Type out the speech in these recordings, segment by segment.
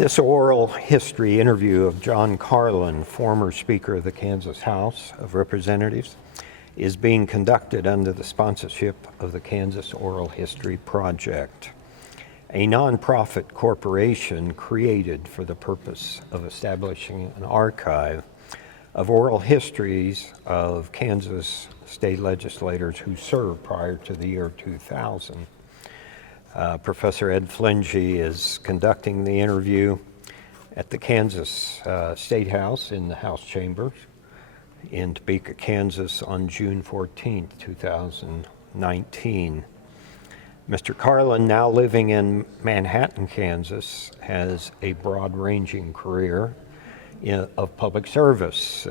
This oral history interview of John Carlin, former Speaker of the Kansas House of Representatives, is being conducted under the sponsorship of the Kansas Oral History Project, a nonprofit corporation created for the purpose of establishing an archive of oral histories of Kansas state legislators who served prior to the year 2000. Professor Ed Flentje is conducting the interview at the Kansas State House in the House Chambers in Topeka, Kansas on June 14, 2019. Mr. Carlin, now living in Manhattan, Kansas, has a broad-ranging career of public service.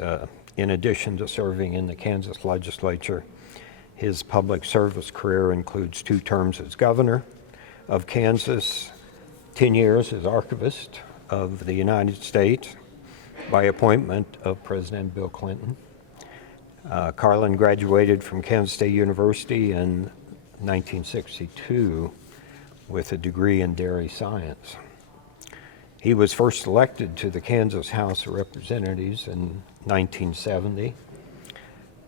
In addition to serving in the Kansas legislature, his public service career includes 2 terms as governor of Kansas, 10 years as archivist of the United States by appointment of President Bill Clinton. Carlin graduated from Kansas State University in 1962 with a degree in dairy science. He was first elected to the Kansas House of Representatives in 1970,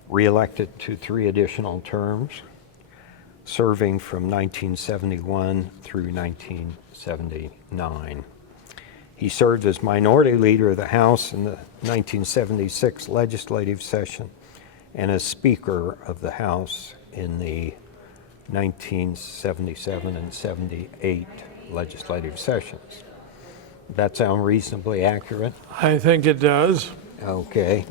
re-elected to 3 additional terms, serving from 1971 through 1979. He served as minority leader of the House in the 1976 legislative session and as Speaker of the House in the 1977 and 78 legislative sessions. That sound reasonably accurate? I think it does. Okay.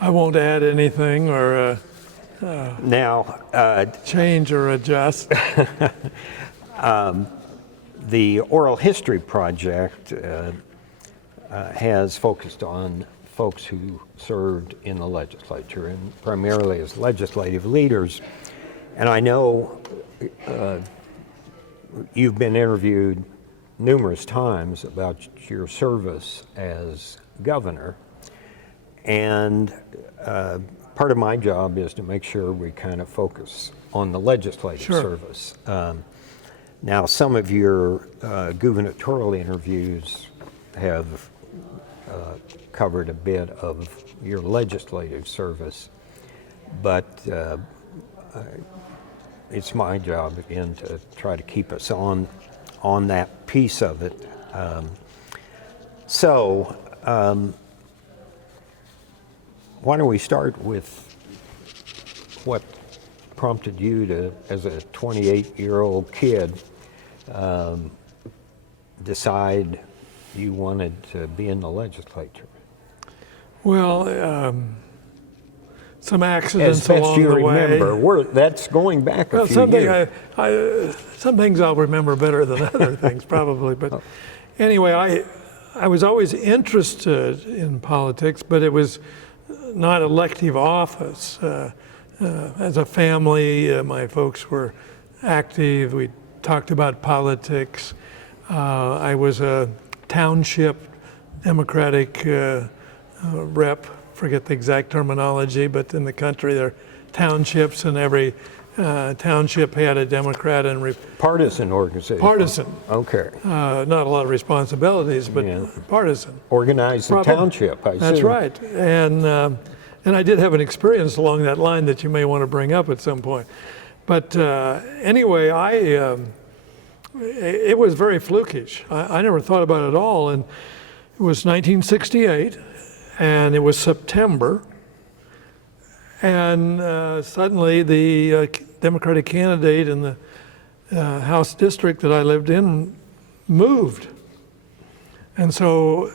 I won't add anything or Now, change or adjust. the Oral History Project has focused on folks who served in the legislature and primarily as legislative leaders. And I know you've been interviewed numerous times about your service as governor. And part of my job is to make sure we kind of focus on the legislative service. Now, some of your gubernatorial interviews have covered a bit of your legislative service, but it's my job, again, to try to keep us on that piece of it. Why don't we start with what prompted you to, as a 28-year-old kid, decide you wanted to be in the legislature? Well, some accidents as best along you the remember. way. That's going back a few years. Some things I'll remember better than other things, probably. But anyway, I was always interested in politics, but it was not elective office. As a family, my folks were active. We talked about politics. I was a township Democratic rep, forget the exact terminology, but in the country there are townships, and every township had a Democrat and partisan organization. Partisan. Okay. Not a lot of responsibilities, but partisan. Organized the township, I That's assume. right. And I did have an experience along that line that you may want to bring up at some point. But anyway, it was very flukish. I never thought about it at all. And it was 1968, and it was September. And suddenly the Democratic candidate in the House district that I lived in moved. And so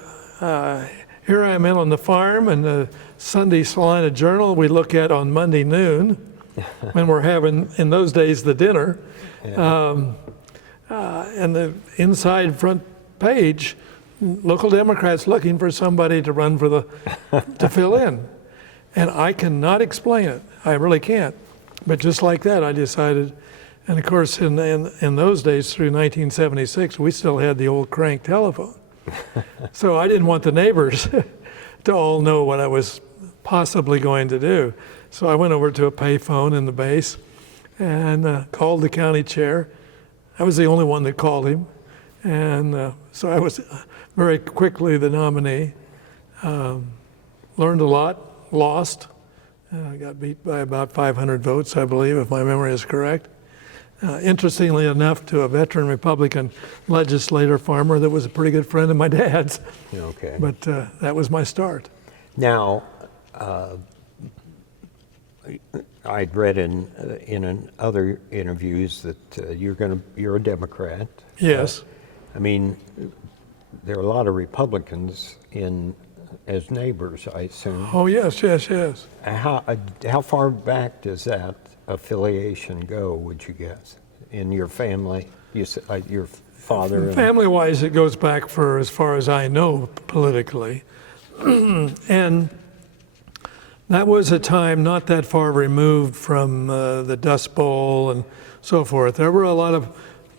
here I am in on the farm, and the Sunday Salina Journal we look at on Monday noon when we're having, in those days, the dinner. And the inside front page, local Democrats looking for somebody to run for to fill in. And I cannot explain it. I really can't. But just like that, I decided. And of course, in those days, through 1976, we still had the old crank telephone. So I didn't want the neighbors to all know what I was possibly going to do. So I went over to a payphone in the base and called the county chair. I was the only one that called him. And so I was very quickly the nominee. Learned a lot, lost. Got beat by about 500 votes, I believe, if my memory is correct. Interestingly enough, to a veteran Republican legislator farmer that was a pretty good friend of my dad's. Okay. But that was my start. Now, I'd read in other interviews that you're a Democrat. Yes. I mean, there are a lot of Republicans as neighbors, I assume. Oh, yes, yes, yes. How far back does that affiliation go, would you guess, in your family? You said, your father? Family-wise, it goes back for as far as I know politically. And that was a time not that far removed from the Dust Bowl and so forth. There were a lot of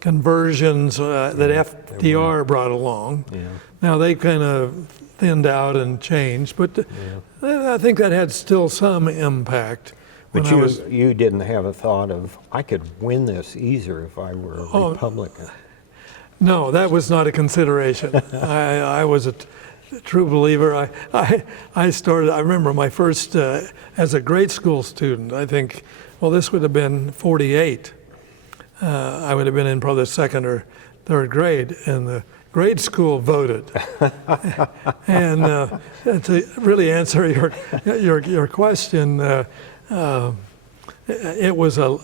conversions that FDR brought along. Yeah. Now they kind of thinned out and changed, but I think that had still some impact. But you didn't have a thought of, I could win this easier if I were a Republican. No, that was not a consideration. I was a true believer. I remember my first, as a grade school student, I think, well, this would have been 48. I would have been in probably the second or third grade, and the grade school voted. And to really answer your question, it was a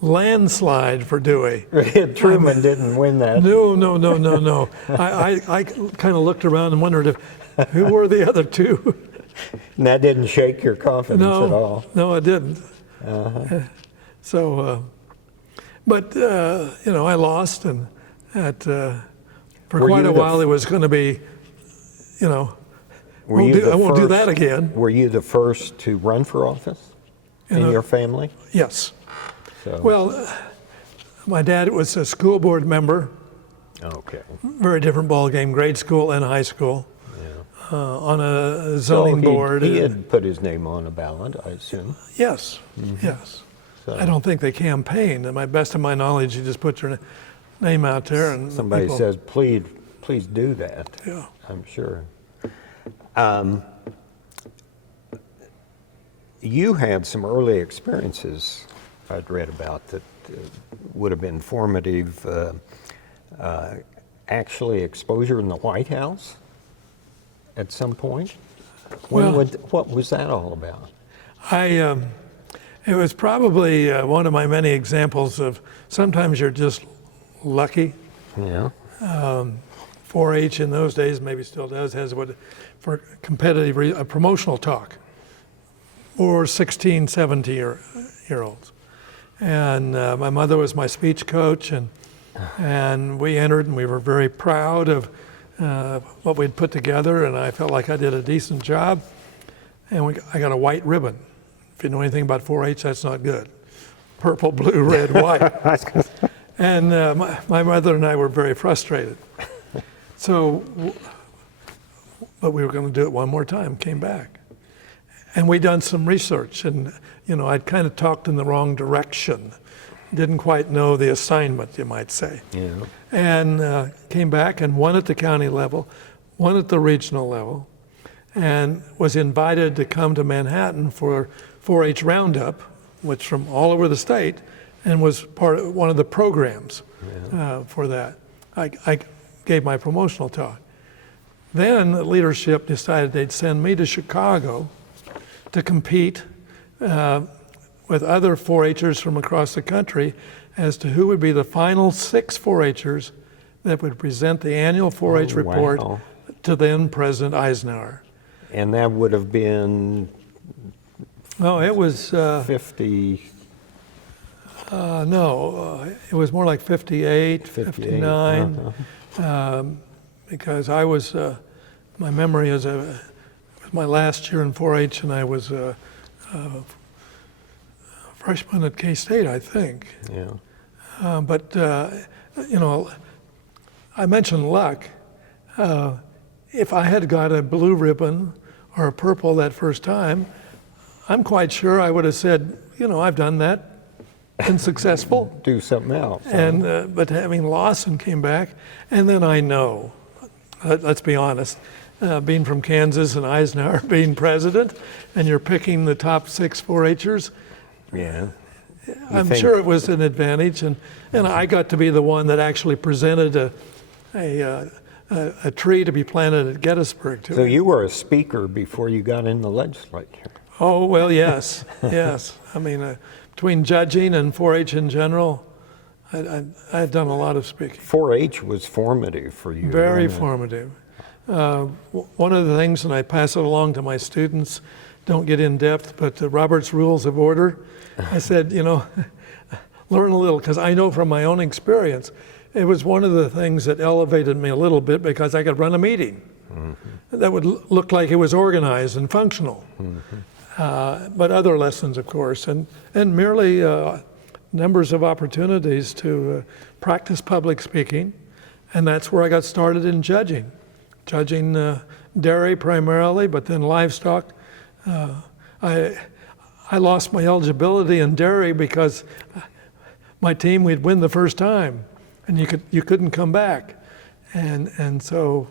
landslide for Dewey. Truman didn't win that. No. I kind of looked around and wondered who were the other two. And that didn't shake your confidence at all. No, it didn't. So, but I lost, and for quite a while it was going to be, I won't do that again. Were you the first to run for office in your family? Yes. So. Well, my dad was a school board member. Okay. Very different ball game, grade school and high school. Yeah. On a zoning board. He had put his name on a ballot, I assume. Yes, yes. So. I don't think they campaigned. To my best of my knowledge, you just put your name out there and somebody says, please do that. Yeah. I'm sure. You had some early experiences I'd read about that would have been formative. Actually, exposure in the White House at some point. What was that all about? It was probably one of my many examples of sometimes you're just lucky. Yeah. 4-H in those days, maybe still does, has for competitive, a promotional talk for 16, 17-year-olds. And my mother was my speech coach, and we entered, and we were very proud of what we'd put together, and I felt like I did a decent job. And I got a white ribbon. If you know anything about 4-H, that's not good. Purple, blue, red, white. And my mother and I were very frustrated. So, but we were going to do it one more time, came back. And we'd done some research, and I'd kind of talked in the wrong direction. Didn't quite know the assignment, you might say. Yeah. And came back and won at the county level, won at the regional level, and was invited to come to Manhattan for 4-H Roundup, which from all over the state, and was part of one of the programs for that. I gave my promotional talk. Then the leadership decided they'd send me to Chicago to compete with other 4-H'ers from across the country as to who would be the final 6 4-H'ers that would present the annual 4-H report to then President Eisenhower. And that would have been it was 50. It was more like 58, 59, because I was, my memory is it was my last year in 4-H, and I was a freshman at K-State, I think. Yeah. But I mentioned luck. If I had got a blue ribbon or a purple that first time, I'm quite sure I would have said, I've done that and successful. Do something else. Huh? And but having Lawson came back, and then I know, let's be honest, being from Kansas and Eisenhower being president, and you're picking the top 6 4-H'ers. Yeah. I'm sure it was an advantage, and I got to be the one that actually presented a tree to be planted at Gettysburg too. So you were a speaker before you got in the legislature. Oh well, yes, yes. I mean, between judging and 4-H in general, I've done a lot of speaking. 4-H was formative for you. Very wasn't it? formative. One of the things, and I pass it along to my students, don't get in depth, but Robert's Rules of Order, I said, learn a little, because I know from my own experience, it was one of the things that elevated me a little bit because I could run a meeting that would look like it was organized and functional. But other lessons, of course, and merely numbers of opportunities to practice public speaking, and that's where I got started in judging dairy primarily, but then livestock. I lost my eligibility in dairy because my team, we'd win the first time, and you couldn't come back, and so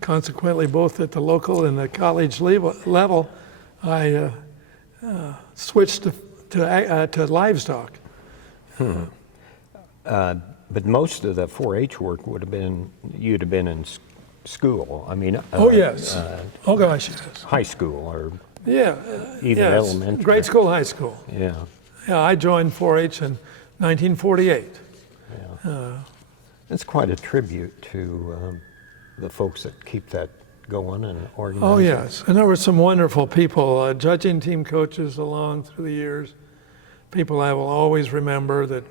consequently, both at the local and the college level, I switched to livestock. But most of the 4-H work would have been, you'd have been in school. I mean, Oh yes. Oh gosh, yes. high school or Yeah. even yes. elementary. Grade school, high school. Yeah. Yeah, I joined 4-H in 1948. It's quite a tribute to the folks that keep that going and organizing. Oh yes, and there were some wonderful people, judging team coaches along through the years, people I will always remember that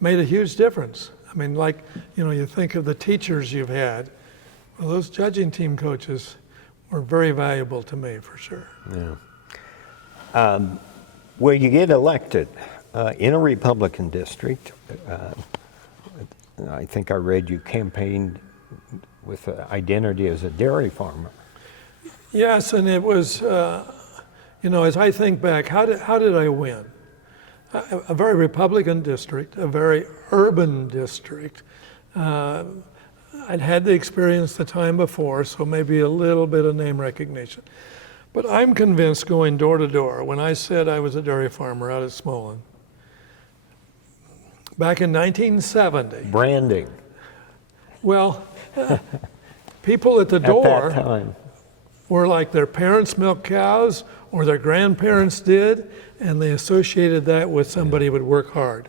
made a huge difference. I mean, like, you think of the teachers you've had. Well, those judging team coaches were very valuable to me, for sure. Yeah. Well, you get elected in a Republican district. I think I read you campaigned with an identity as a dairy farmer. Yes, and it was, as I think back, how did I win? A very Republican district, a very urban district. I'd had the experience the time before, so maybe a little bit of name recognition. But I'm convinced going door to door, when I said I was a dairy farmer out at Smolin, back in 1970. Branding. Well, people at the At door that time. were like their parents milked cows or their grandparents did, and they associated that with somebody who would work hard.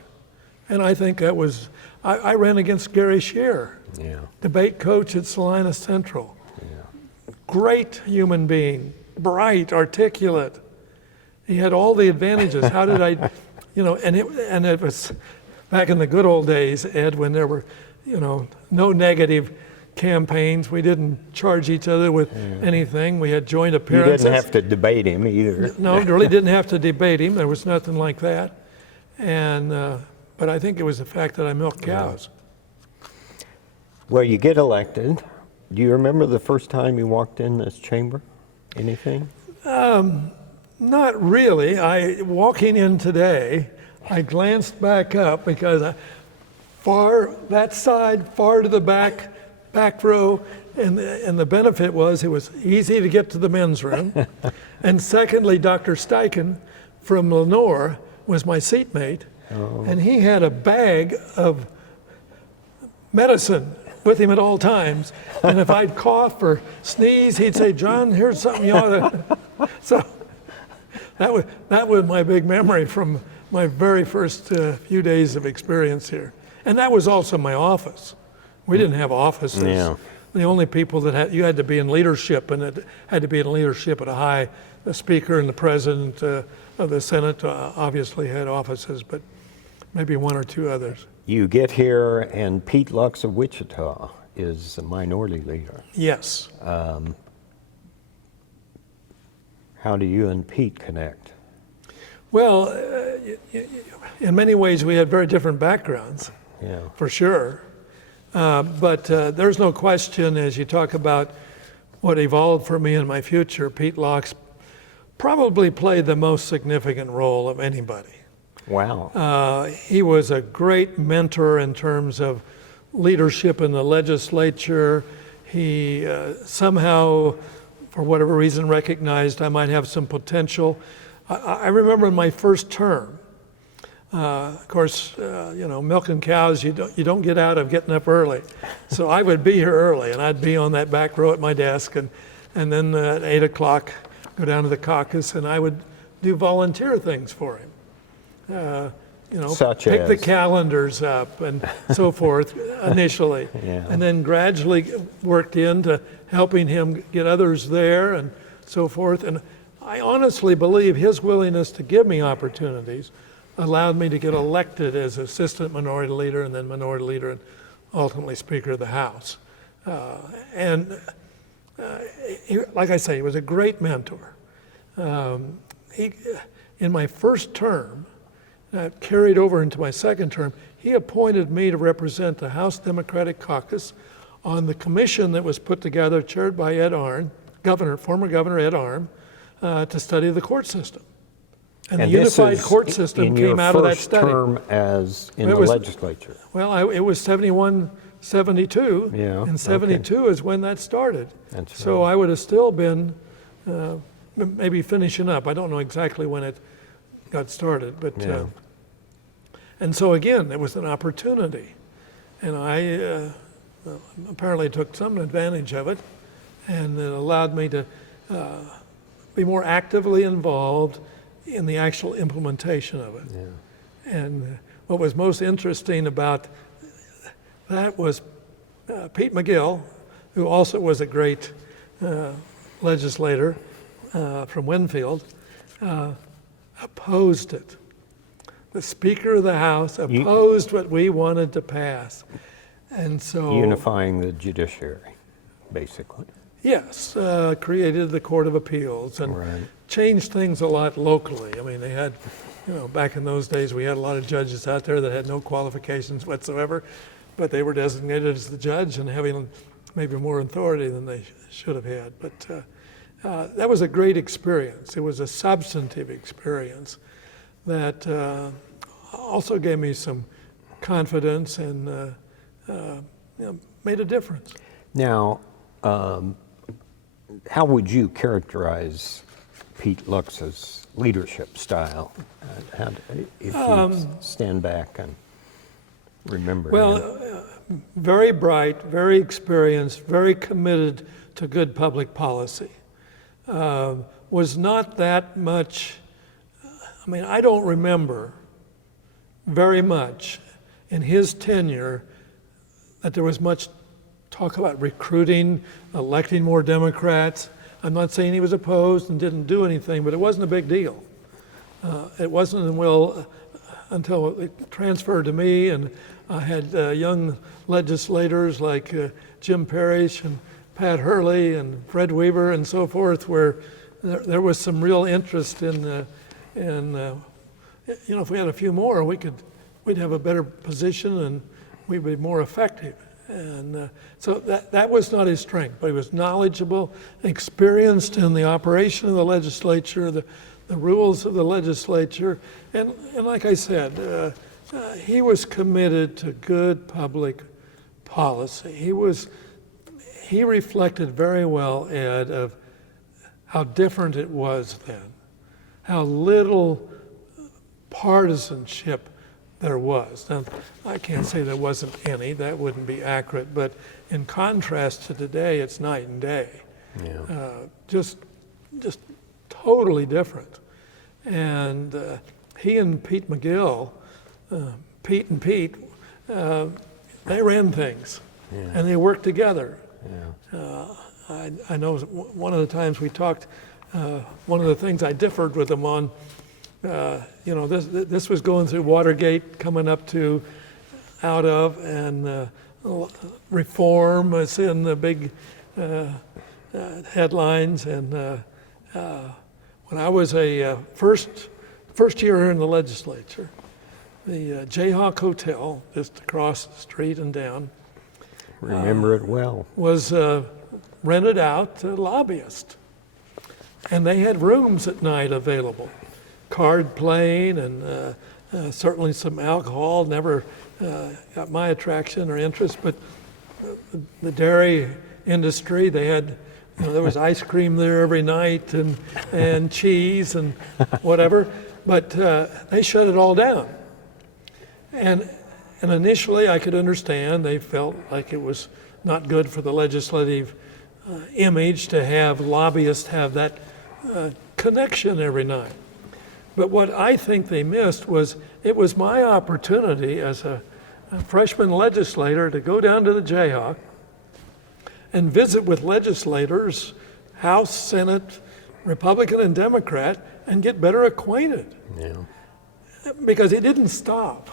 And I think that was, I ran against Gary Shear, Yeah. debate coach at Salina Central. Yeah. Great human being, bright, articulate. He had all the advantages. How did I, and it was back in the good old days, Ed, when there were, no negative campaigns. We didn't charge each other with anything. We had joint You appearances. didn't have to debate him either. No, really didn't have to debate him. There was nothing like that. And, but I think it was the fact that I milked cows. Well, you get elected. Do you remember the first time you walked in this chamber? Anything? Not really. Walking in today, I glanced back up because that side, far to the back row, and the benefit was it was easy to get to the men's room. And secondly, Dr. Steichen from Lenore was my seatmate, and he had a bag of medicine with him at all times. And if I'd cough or sneeze, he'd say, "John, here's something you ought to." So that was my big memory from my very first few days of experience here. And that was also my office. We didn't have offices. Yeah. The only people that you had to be in leadership, and it had to be in leadership at the speaker and the president of the Senate obviously had offices, but maybe one or two others. You get here, and Pete Lux of Wichita is the minority leader. Yes. How do you and Pete connect? Well, in many ways we had very different backgrounds, Yeah. for sure. But there's no question, as you talk about what evolved for me in my future, Pete Lux probably played the most significant role of anybody. Wow. He was a great mentor in terms of leadership in the legislature. He somehow, for whatever reason, recognized I might have some potential. I remember in my first term, of course, milking cows, you don't get out of getting up early. So I would be here early, and I'd be on that back row at my desk, and then at 8 o'clock, go down to the caucus, and I would do volunteer things for him. Such pick as? the calendars up and so forth initially. Yeah. And then gradually worked into helping him get others there and so forth. And I honestly believe his willingness to give me opportunities allowed me to get elected as assistant minority leader and then minority leader and ultimately Speaker of the House. Like I say, he was a great mentor. In my first term, carried over into my second term, he appointed me to represent the House Democratic Caucus on the commission that was put together, chaired by Ed Arnn, former Governor Ed Arnn, to study the court system. And the unified court system came out of that study. In your first term as in the legislature? Well, it was 71, 72, Yeah, and 72 is when that started. That's So right. I would have still been maybe finishing up. I don't know exactly when it got started, but Yeah. and so again, it was an opportunity, and I apparently took some advantage of it, and it allowed me to be more actively involved in the actual implementation of it. Yeah. And what was most interesting about that was Pete McGill, who also was a great legislator from Winfield, opposed it. The Speaker of the House opposed what we wanted to pass. And so, Unifying the judiciary, basically. yes, created the Court of Appeals and Right. changed things a lot locally. I mean, they had, back in those days, we had a lot of judges out there that had no qualifications whatsoever, but they were designated as the judge and having maybe more authority than they should have had. But that was a great experience. It was a substantive experience that also gave me some confidence and made a difference. Now, how would you characterize Pete Lux's leadership style? If you stand back and remember him. Well, very bright, very experienced, very committed to good public policy. Was not that much, I don't remember very much in his tenure that there was much talk about recruiting, electing more Democrats. I'm not saying he was opposed and didn't do anything, but it wasn't a big deal. It wasn't until it transferred to me, and I had young legislators like Jim Parrish and Pat Hurley and Fred Weaver and so forth, where there was some real interest in if we had a few more, we'd have a better position and we'd be more effective. And so that was not his strength, but he was knowledgeable, experienced in the operation of the legislature, the rules of the legislature, and like I said, he was committed to good public policy. He reflected very well, Ed, of how different it was then, how little partisanship there was. Now, I can't say there wasn't any, that wouldn't be accurate, but in contrast to today, it's night and day. Yeah. Just totally different. And he and Pete McGill, Pete and Pete, they ran things, and they worked together. Yeah. I know one of the times we talked, one of the things I differed with him on, this was going through Watergate, coming up to, out of, and reform was in the big headlines. And when I was a first year here in the legislature, the Jayhawk Hotel, just across the street and down, Remember it well. was rented out to lobbyists. And they had rooms at night available, card playing and certainly some alcohol, never got my attraction or interest, but the dairy industry, they had, there was ice cream there every night and cheese and whatever, but they shut it all down. And initially I could understand, they felt like it was not good for the legislative image to have lobbyists have that connection every night. But what I think they missed was, it was my opportunity as a freshman legislator to go down to the Jayhawk and visit with legislators, House, Senate, Republican and Democrat, and get better acquainted. Yeah. Because it didn't stop.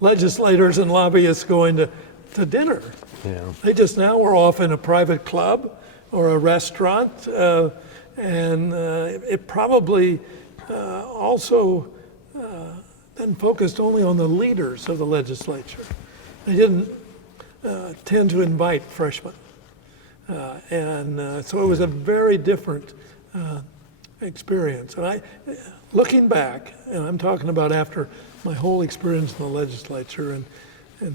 Legislators and lobbyists going to dinner. Yeah. They just now were off in a private club or a restaurant, and it probably also then focused only on the leaders of the legislature. They didn't tend to invite freshmen. And so it was a very different experience. And looking back, and I'm talking about after my whole experience in the legislature and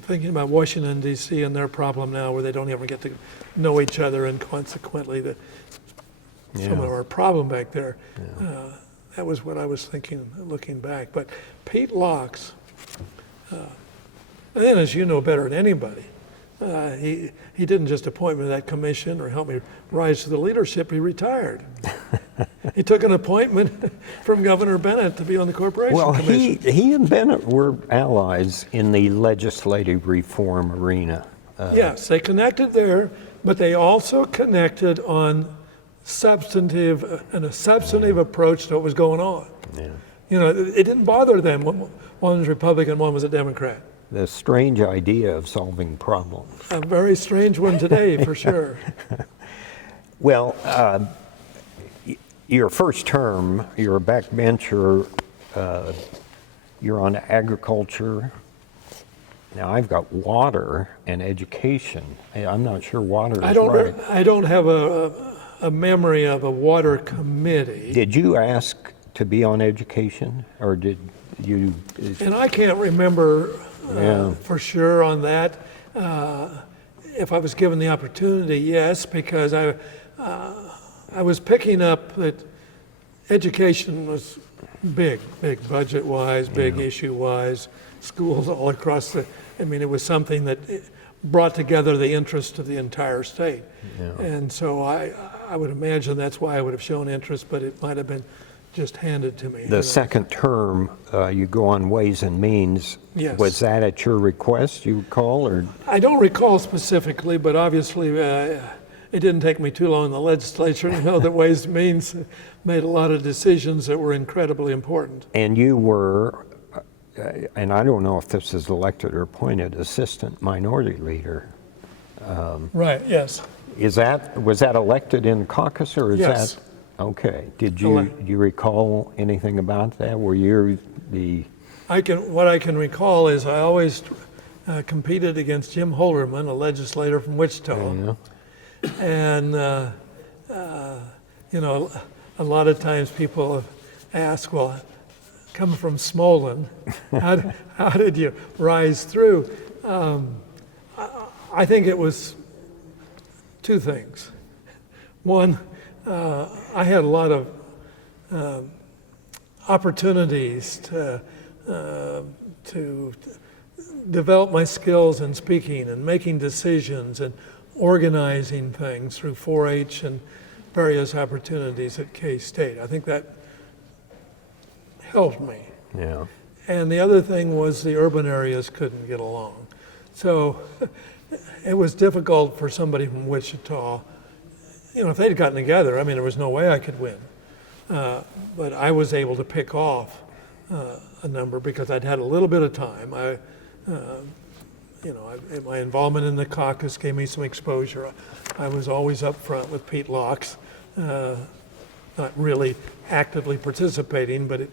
thinking about Washington, D.C. and their problem now where they don't even get to know each other, and consequently some of our problem back there. That was what I was thinking looking back. But Pete Locks, and then as you know better than anybody, he didn't just appoint me to that commission or help me rise to the leadership, he retired. He took an appointment from Governor Bennett to be on the Corporation Commission. He and Bennett were allies in the legislative reform arena. Yes, they connected there, but they also connected on a substantive approach to what was going on. Yeah. You know, it didn't bother them. One was Republican, one was a Democrat. The strange idea of solving problems. A very strange one today, for sure. Well, your first term, you're a backbencher, you're on agriculture. Now I've got water and education. I'm not sure water is right. I don't have a memory of a water committee. Did you ask to be on education, or did you? And I can't remember for sure on that. If I was given the opportunity, yes, because I was picking up that education was big budget-wise, big issue-wise, schools all across it was something that brought together the interest of the entire state. Yeah. And so I would imagine that's why I would have shown interest, but it might have been just handed to me. The second term, you go on Ways and Means. Yes. Was that at your request, you recall, or? I don't recall specifically, but obviously it didn't take me too long in the legislature to know that Ways and Means made a lot of decisions that were incredibly important. And you were, and I don't know if this is elected or appointed, assistant minority leader. Right, yes. Was that elected in caucus, or is yes. that? Okay. Did you recall anything about that? Were you the? What I can recall is I always competed against Jim Holderman, a legislator from Wichita. Yeah. And a lot of times people ask, well, coming from Smolin, how did you rise through? I think it was two things. One, I had a lot of opportunities to develop my skills in speaking and making decisions and organizing things through 4-H and various opportunities at K-State. I think that helped me. Yeah. And the other thing was the urban areas couldn't get along. So it was difficult for somebody from Wichita. If they'd gotten together, there was no way I could win. But I was able to pick off a number because I'd had a little bit of time. My involvement in the caucus gave me some exposure. I was always up front with Pete Locks, not really actively participating, but it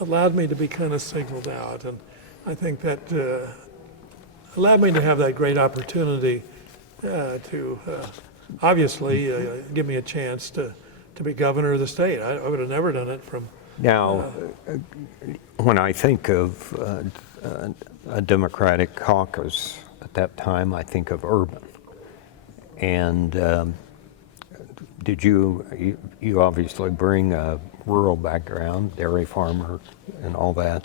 allowed me to be kind of signaled out. And I think that allowed me to have that great opportunity to obviously give me a chance to be governor of the state. I would have never done it from Now, when I think of a Democratic caucus at that time, I think of urban. And did you obviously bring a rural background, dairy farmer and all that.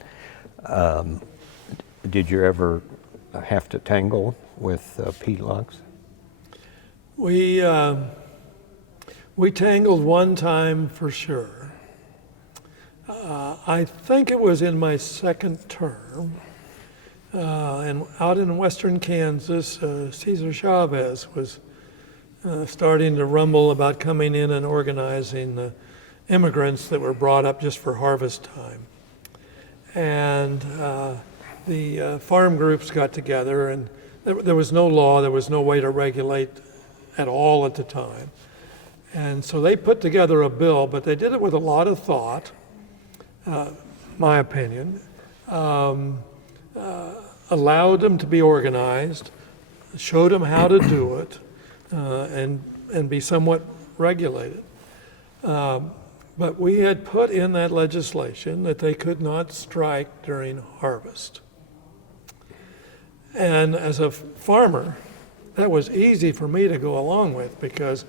Did you ever have to tangle with peatlogs? We tangled one time for sure. I think it was in my second term, and out in western Kansas, Cesar Chavez was starting to rumble about coming in and organizing the immigrants that were brought up just for harvest time. And the farm groups got together, and there was no law, there was no way to regulate at all at the time. And so they put together a bill, but they did it with a lot of thought, my opinion, allowed them to be organized, showed them how to do it, and be somewhat regulated. But we had put in that legislation that they could not strike during harvest. And as a farmer, that was easy for me to go along with, because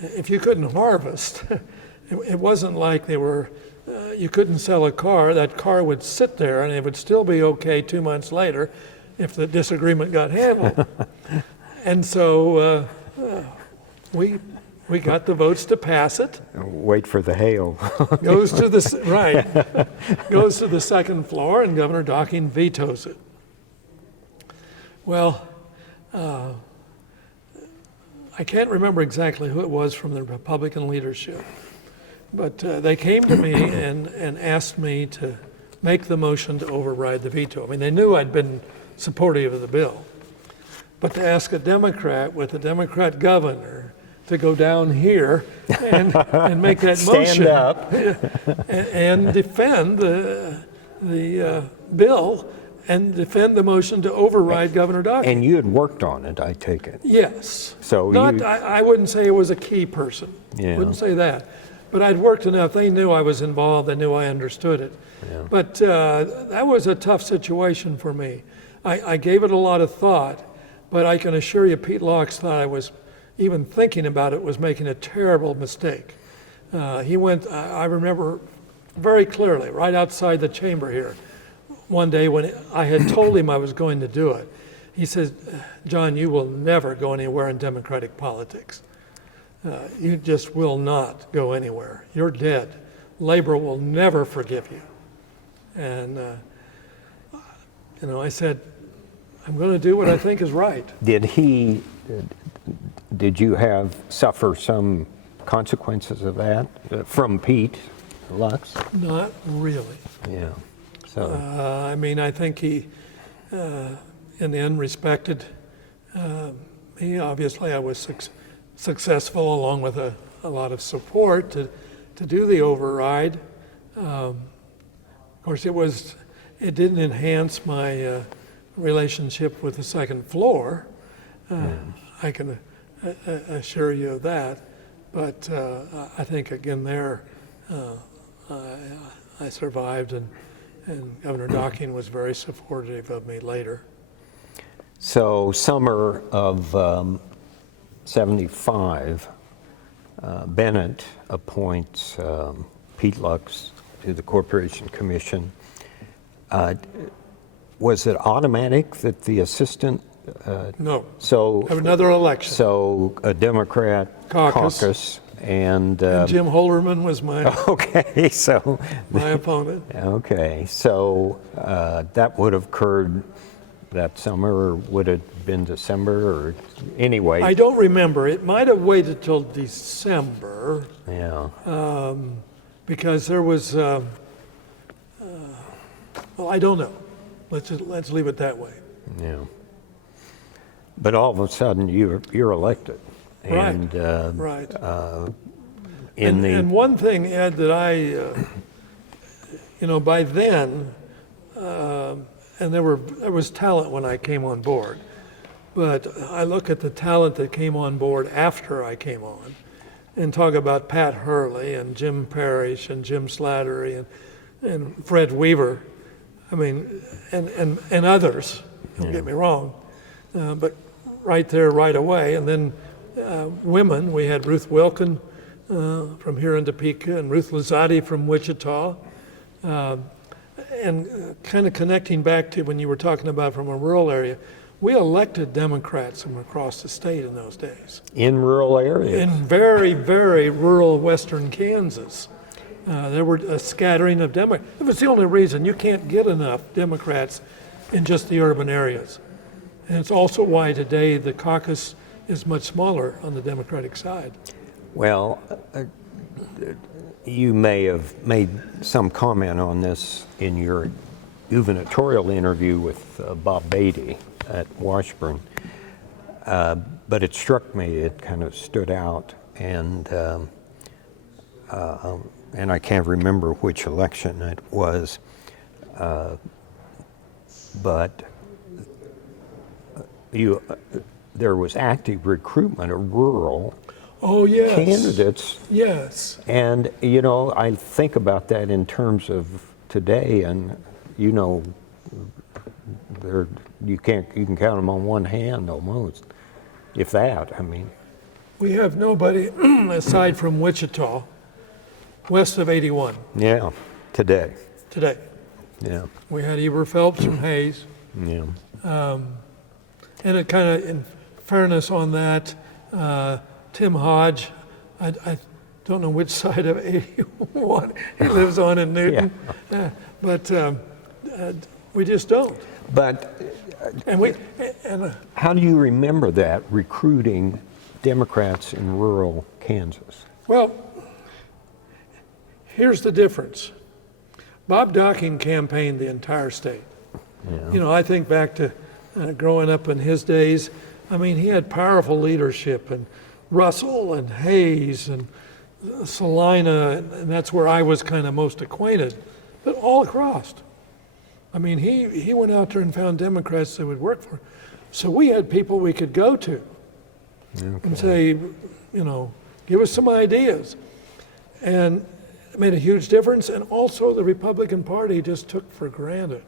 if you couldn't harvest, it wasn't like they were, you couldn't sell a car. That car would sit there and it would still be okay 2 months later if the disagreement got handled. And so we got the votes to pass it. Wait for the hail. Goes to the goes to the second floor, and Governor Docking vetoes it. Well, I can't remember exactly who it was from the Republican leadership, but they came to me and asked me to make the motion to override the veto. I mean, they knew I'd been supportive of the bill, but to ask a Democrat with a Democrat governor to go down here and make that Stand motion up. and defend the bill and defend the motion to override Governor Docking. And you had worked on it, I take it. Yes. So I wouldn't say it was a key person. Yeah. Wouldn't say that. But I'd worked enough. They knew I was involved. They knew I understood it. Yeah. But that was a tough situation for me. I gave it a lot of thought, but I can assure you Pete Locks thought I was, even thinking about it, was making a terrible mistake. He went, I remember very clearly, right outside the chamber here, one day when I had told him I was going to do it. He says, "John, you will never go anywhere in Democratic politics. You just will not go anywhere. You're dead. Labor will never forgive you." And, I said, "I'm going to do what I think is right." Did you suffer some consequences of that from Pete Lux? Not really. Yeah. So I mean, I think he, in the end, respected me. Obviously, I was successful, along with a lot of support, to do the override. Of course, it didn't enhance my relationship with the second floor. I can assure you of that. But I think, again, there, I survived, and Governor Docking was very supportive of me later. So summer of 75, Bennett appoints Pete Lux to the Corporation Commission. Was it automatic that the assistant? No. So Have another election. So a Democrat caucus and Jim Holderman was my okay, so my opponent. okay, so that would have occurred that summer, or would it have been December, or anyway? I don't remember. It might have waited till December. Yeah. Because there was, well, I don't know. Let's leave it that way. Yeah. But all of a sudden, you're elected. Right. And, right. And one thing, Ed, that I, by then, and there was talent when I came on board, but I look at the talent that came on board after I came on, and talk about Pat Hurley and Jim Parrish and Jim Slattery and Fred Weaver, I mean, and others, don't get me wrong, but right there right away. And then women, we had Ruth Wilkin from here in Topeka and Ruth Lozati from Wichita. And kind of connecting back to when you were talking about from a rural area, we elected Democrats from across the state in those days. In rural areas? In very, very rural western Kansas. There were a scattering of Democrats. It was the only reason. You can't get enough Democrats in just the urban areas. And it's also why today the caucus is much smaller on the Democratic side. Well, you may have made some comment on this in your gubernatorial interview with Bob Beatty at Washburn, but it struck me, it kind of stood out, and I can't remember which election it was, but there was active recruitment of rural candidates. Yes. And, you know, I think about that in terms of today, and, you know, you can count them on one hand almost, if that, I mean. We have nobody aside from Wichita, west of 81. Yeah, today. Today. Yeah. We had Eber Phelps from Hayes. Yeah. And it kind of, in fairness on that, Tim Hodge, I don't know which side of 81 he lives on in Newton, but we just don't. But And how do you remember that, recruiting Democrats in rural Kansas? well, here's the difference. Bob Docking campaigned the entire state. Yeah. You know, I think back to growing up in his days. I mean, he had powerful leadership, and Russell and Hayes and Salina, and that's where I was kind of most acquainted, but all across. I mean, he went out there and found Democrats that would work for him. So we had people we could go to and say, you know, give us some ideas. And it made a huge difference, and also the Republican Party just took for granted.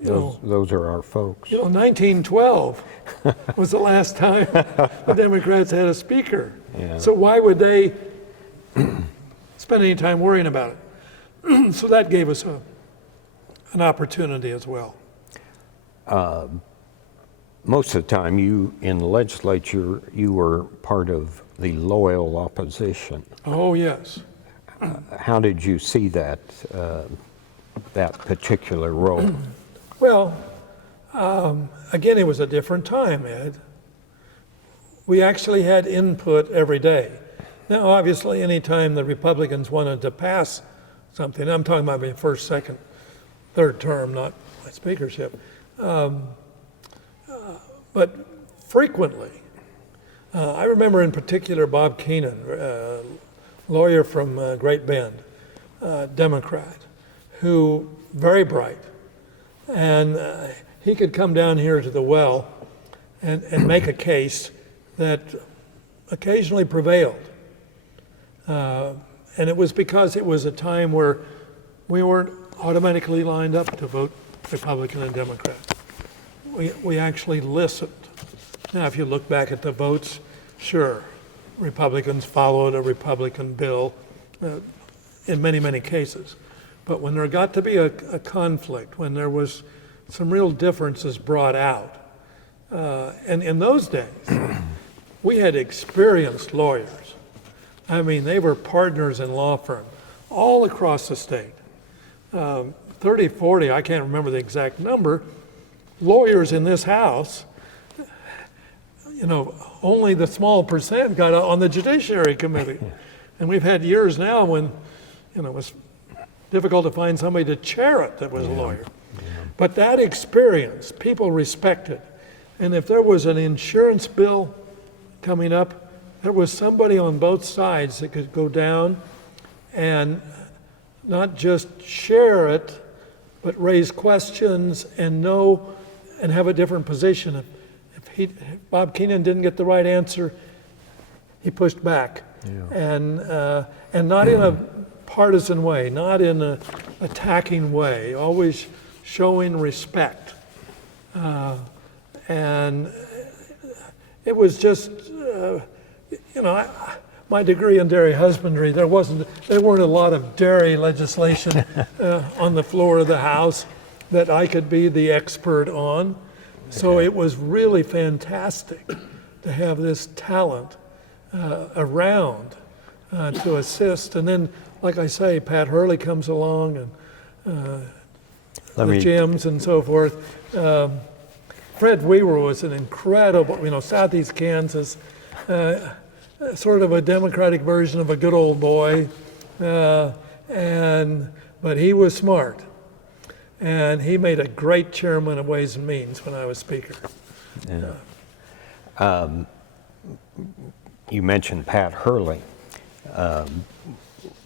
Those are our folks. You know, 1912 was the last time the Democrats had a speaker. Yeah. So why would they spend any time worrying about it? So that gave us an opportunity as well. Most of the time, you, in the legislature, you were part of the loyal opposition. Oh, yes. How did you see that, that particular role? Well, again, it was a different time, Ed. We actually had input every day. Now, obviously, anytime the Republicans wanted to pass something, I'm talking about my first, second, third term, not my speakership, but frequently. I remember in particular Bob Keenan, lawyer from Great Bend, Democrat, who, very bright, and he could come down here to the well and make a case that occasionally prevailed. And it was because it was a time where we weren't automatically lined up to vote Republican and Democrat. We actually listened. Now, if you look back at the votes, sure, Republicans followed a Republican bill in many, many cases. But when there got to be a conflict, when there was some real differences brought out, and in those days, we had experienced lawyers. I mean, they were partners in law firms all across the state. 30, 40, I can't remember the exact number, lawyers in this house. You know, only the small percent got on the Judiciary Committee. And we've had years now when, you know, it was difficult to find somebody to chair it that was a lawyer. But that experience, people respected. And if there was an insurance bill coming up, there was somebody on both sides that could go down and not just share it, but raise questions and know and have a different position. If Bob Keenan didn't get the right answer, he pushed back, Yeah. and not in a partisan way, not in a attacking way, always showing respect. And it was just, my degree in dairy husbandry, there weren't a lot of dairy legislation on the floor of the House that I could be the expert on. So it was really fantastic to have this talent around to assist. And then, like I say, Pat Hurley comes along and Jims and so forth. Fred Weaver was an incredible, Southeast Kansas, sort of a Democratic version of a good old boy, but he was smart. And he made a great chairman of Ways and Means when I was Speaker. Yeah. You mentioned Pat Hurley.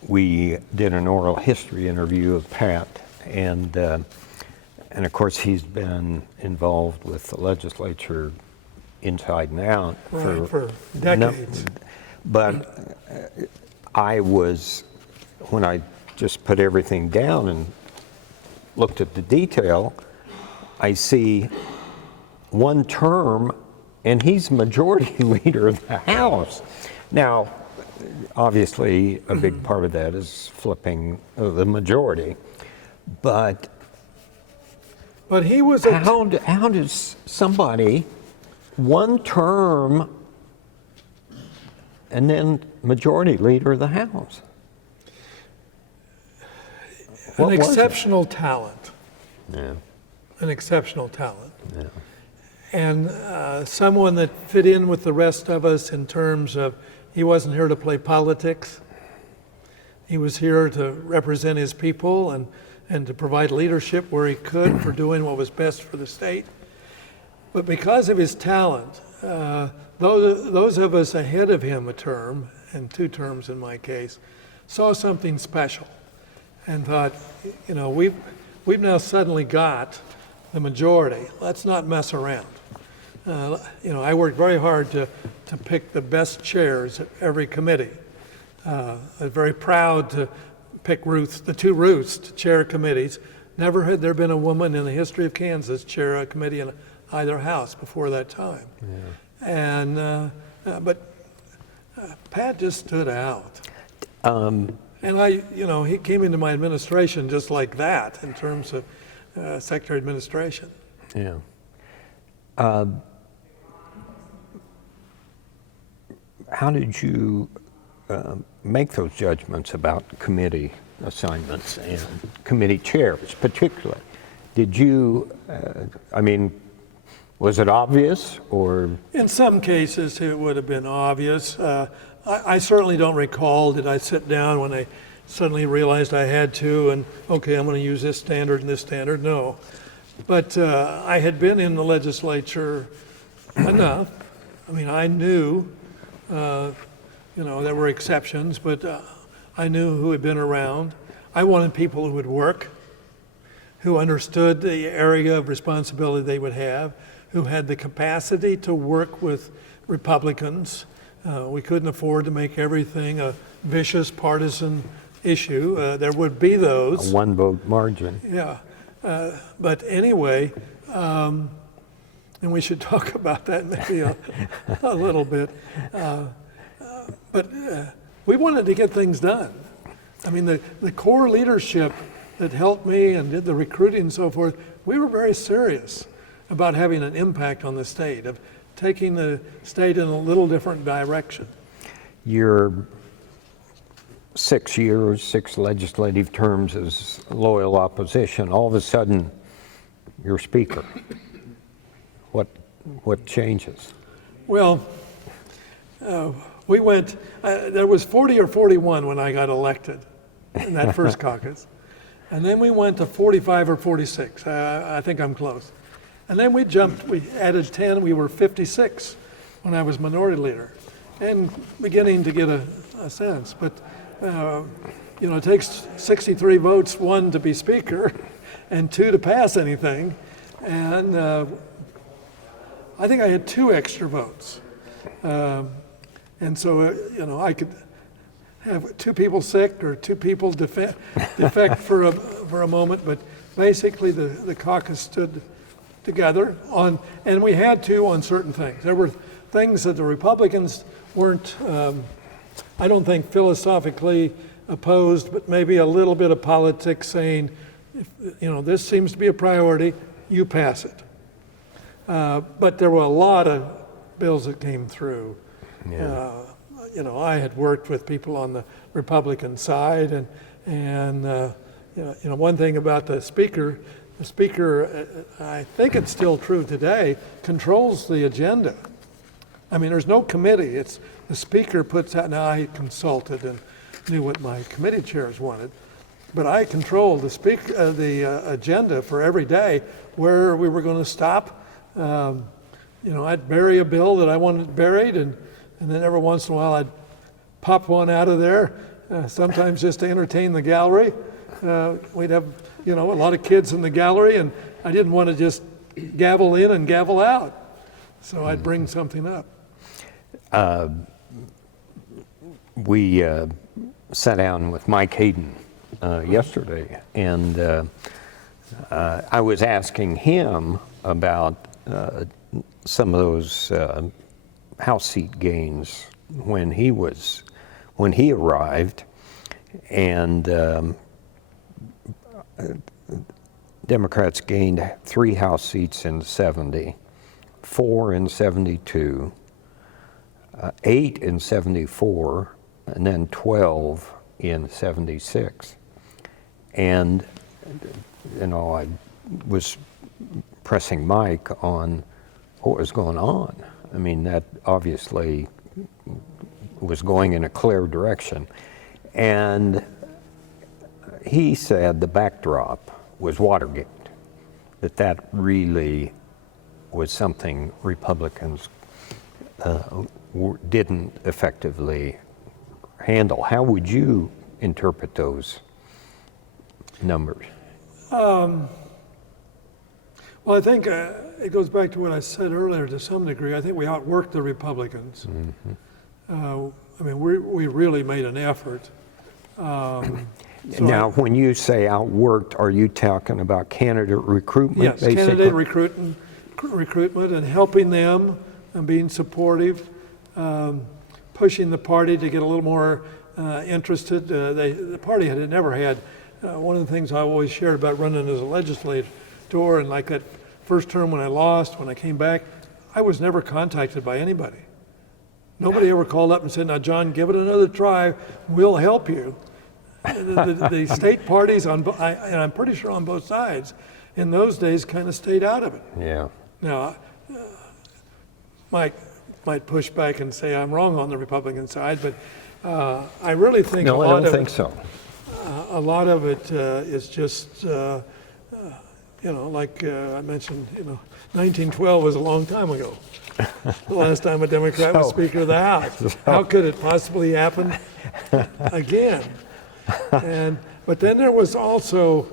We did an oral history interview of Pat, and of course he's been involved with the legislature inside and out for decades. But when I just put everything down and looked at the detail, I see one term, and he's majority leader of the House. Now, obviously, a big part of that is flipping the majority, but he was how does somebody one term and then majority leader of the House? An exceptional talent. Yeah. An exceptional talent. Yeah. And someone that fit in with the rest of us in terms of he wasn't here to play politics. He was here to represent his people and to provide leadership where he could for doing what was best for the state. But because of his talent, those of us ahead of him a term, and 2 terms in my case, saw something special and thought, we've now suddenly got the majority. Let's not mess around. I worked very hard to pick the best chairs at every committee. I was very proud to pick the 2 Ruths to chair committees. Never had there been a woman in the history of Kansas chair a committee in either house before that time. Yeah. But Pat just stood out. And he came into my administration just like that in terms of Secretary of Administration. Yeah. How did you make those judgments about committee assignments and committee chairs particularly? Did you, was it obvious or? In some cases it would have been obvious. I certainly don't recall, did I sit down when I suddenly realized I had to and, okay, I'm going to use this standard and this standard? No. But I had been in the legislature enough. I knew, there were exceptions, but I knew who had been around. I wanted people who would work, who understood the area of responsibility they would have, who had the capacity to work with Republicans. We couldn't afford to make everything a vicious partisan issue. There would be those. A 1-vote margin. Yeah. But anyway, and we should talk about that maybe a little bit. But we wanted to get things done. The core leadership that helped me and did the recruiting and so forth, we were very serious about having an impact on the state, of taking the state in a little different direction. Your 6 years, 6 legislative terms as loyal opposition, all of a sudden you're Speaker. What changes? Well, we went, there was 40 or 41 when I got elected in that first caucus. And then we went to 45 or 46. I think I'm close. And then we added 10, we were 56 when I was minority leader. And beginning to get a sense. But, it takes 63 votes, 1 to be Speaker, and 2 to pass anything. And I think I had 2 extra votes. And so, I could have two people sick or two people defect for a moment, but basically the caucus stood together and we had to on certain things. There were things that the Republicans weren't, I don't think philosophically opposed, but maybe a little bit of politics saying, this seems to be a priority, you pass it. But there were a lot of bills that came through. Yeah. I had worked with people on the Republican side, and one thing about the speaker, I think it's still true today, controls the agenda. I mean, there's no committee. It's the speaker puts out. Now, I consulted and knew what my committee chairs wanted, but I controlled the agenda for every day, where we were going to stop. I'd bury a bill that I wanted buried, and then every once in a while I'd pop one out of there, sometimes just to entertain the gallery. We'd have, a lot of kids in the gallery, and I didn't want to just gavel in and gavel out. So I'd bring something up. We sat down with Mike Hayden yesterday, and I was asking him about some of those House seat gains when he arrived, and Democrats gained 3 House seats in 70, 4 in 72, 8 in 74, and then 12 in 76. And I was pressing Mike on what was going on. I mean, that obviously was going in a clear direction. And he said the backdrop was Watergate, that really was something Republicans didn't effectively handle. How would you interpret those numbers? Well, I think it goes back to what I said earlier to some degree. I think we outworked the Republicans. Mm-hmm. We really made an effort. Now, when you say outworked, are you talking about candidate recruitment? Yes, basically? candidate recruitment and helping them and being supportive, pushing the party to get a little more interested. The party had never had, one of the things I always shared about running as a legislator, and like that first term when I lost, when I came back, I was never contacted by anybody. Nobody ever called up and said, now, John, give it another try, we'll help you. The state parties, and I'm pretty sure on both sides, in those days kind of stayed out of it. Yeah. Now, Mike might push back and say I'm wrong on the Republican side, but I really think No, I don't think so. A lot of it is just, like I mentioned, 1912 was a long time ago. The last time a Democrat was Speaker of the House. How could it possibly happen again? But then there was also,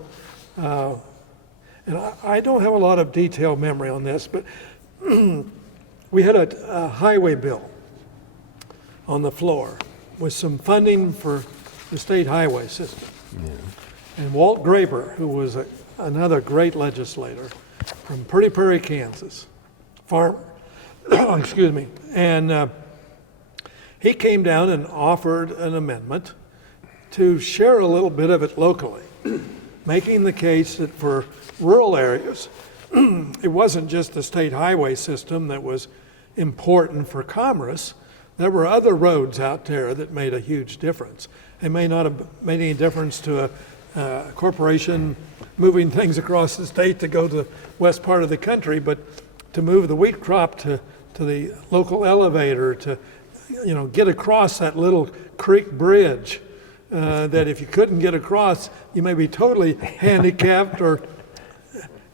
and I don't have a lot of detailed memory on this, but we had a highway bill on the floor with some funding for the state highway system. Yeah. And Walt Graber, who was another great legislator from Pretty Prairie, Kansas, farmer, excuse me, and he came down and offered an amendment to share a little bit of it locally, making the case that for rural areas, it wasn't just the state highway system that was important for commerce. There were other roads out there that made a huge difference. It may not have made any difference to a corporation moving things across the state to go to the west part of the country, but to move the wheat crop to the local elevator, to get across that little creek bridge, that if you couldn't get across, you may be totally handicapped or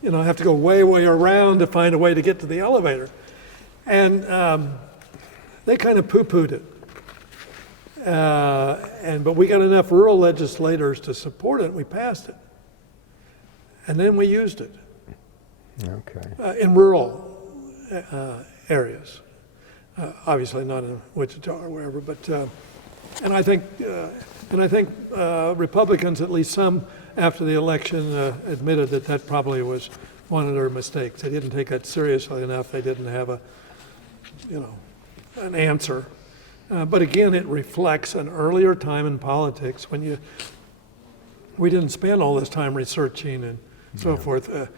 have to go way around to find a way to get to the elevator. And they kind of poo-pooed it. But we got enough rural legislators to support it, and we passed it. And then we used it. Okay. In rural areas. obviously not in Wichita or wherever, but, and I think Republicans, at least some after the election, admitted that that probably was one of their mistakes. They didn't take that seriously enough. They didn't have an answer. But again, it reflects an earlier time in politics when we didn't spend all this time researching and so forth.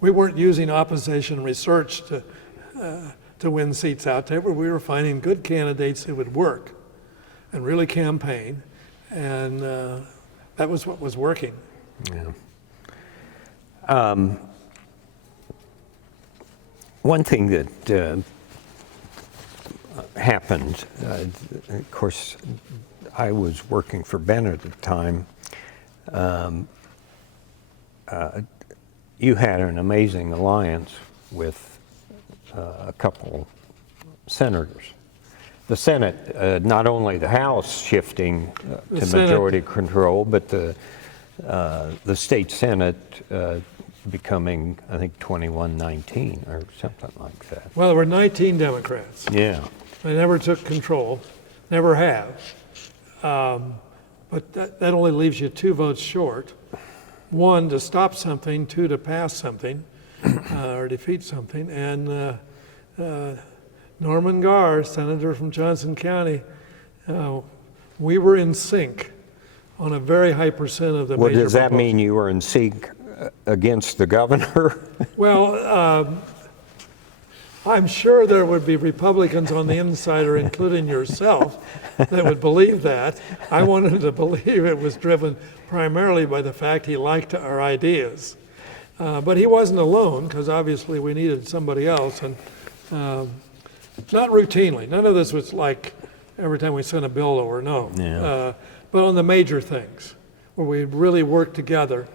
We weren't using opposition research to win seats out there, but we were finding good candidates who would work and really campaign, and that was what was working. Yeah. One thing that happened, of course, I was working for Bennett at the time. You had an amazing alliance with a couple senators. The Senate, not only the House shifting to majority control, but the state Senate becoming, I think, 21-19 or something like that. Well, there were 19 Democrats. Yeah. They never took control, never have. But that only leaves you 2 votes short. 1, to stop something, 2, to pass something or defeat something. And Norman Garr, senator from Johnson County, we were in sync on a very high percent of the Well, major does that proposals. mean you were in sync against the governor? Well, I'm sure there would be Republicans on the insider, including yourself, that would believe that. I wanted to believe it was driven primarily by the fact he liked our ideas. But he wasn't alone, because obviously we needed somebody else. And not routinely. None of this was like every time we sent a bill over, no. Yeah. But on the major things, where we really worked together,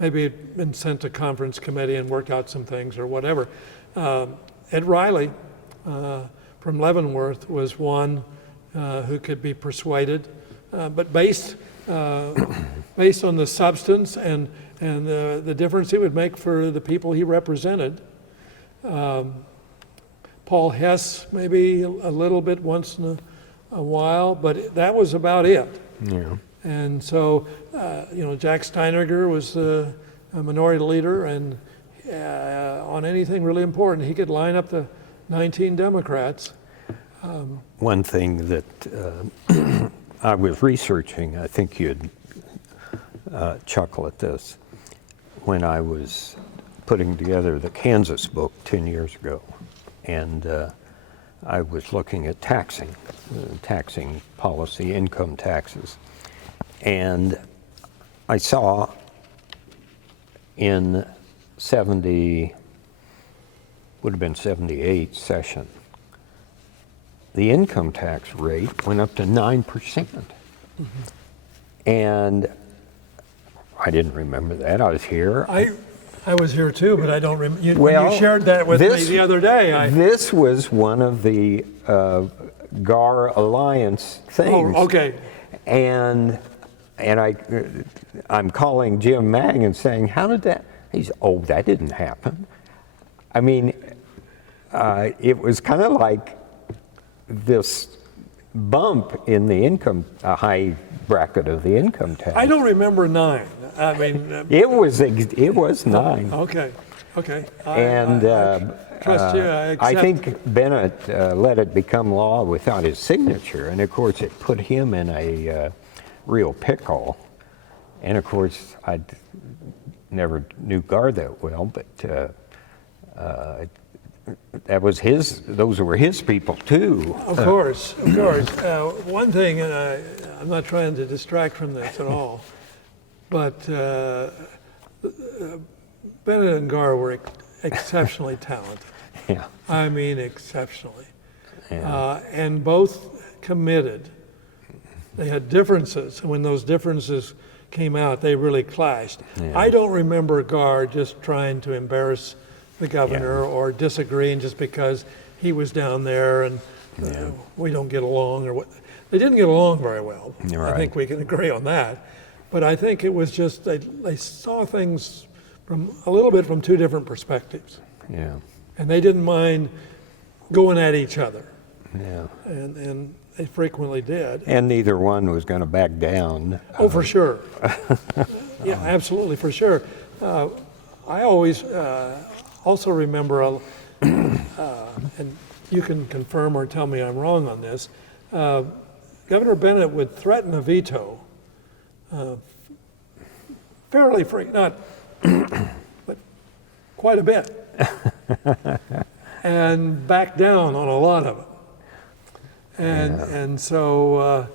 maybe it'd been sent to conference committee and worked out some things or whatever. Ed Riley from Leavenworth was one who could be persuaded, but based on the substance and the difference it would make for the people he represented. Paul Hess maybe a little bit once in a while, but that was about it. Yeah. And so, Jack Steinerger was a minority leader, and on anything really important, he could line up the 19 Democrats. One thing that I was researching, I think you'd chuckle at this, when I was putting together the Kansas book 10 years ago, and I was looking at taxing policy, income taxes. And I saw in 78 session, the income tax rate went up to 9%. Mm-hmm. And I didn't remember that. I was here. I was here too, but I don't remember. You shared that with me the other day. This was one of the Garr Alliance things. Oh, okay. And I'm calling Jim Mag and saying, how did that? He's, that didn't happen. I mean, it was kind of like this bump in the income, a high bracket of the income tax. I don't remember 9. I mean, it was 9. Okay. And I trust you. I think Bennett let it become law without his signature, and of course it put him in a real pickle. And of course I never knew Garr that well, but that was those were his people too. Of course. One thing, and I'm not trying to distract from this at all, but Bennett and Garr were exceptionally talented. Yeah. I mean, exceptionally. Yeah. And both committed. They had differences, and when those differences came out, they really clashed. Yeah. I don't remember Garr just trying to embarrass the governor or disagreeing just because he was down there and we don't get along or what. They didn't get along very well. Right. I think we can agree on that. But I think it was just they saw things from a little bit from 2 different perspectives. Yeah. And they didn't mind going at each other, Yeah. and they frequently did. And neither one was going to back down. Oh, for sure. Yeah, absolutely, for sure. I always also remember, and you can confirm or tell me I'm wrong on this, Governor Bennett would threaten a veto fairly not, but quite a bit, and back down on a lot of it. And so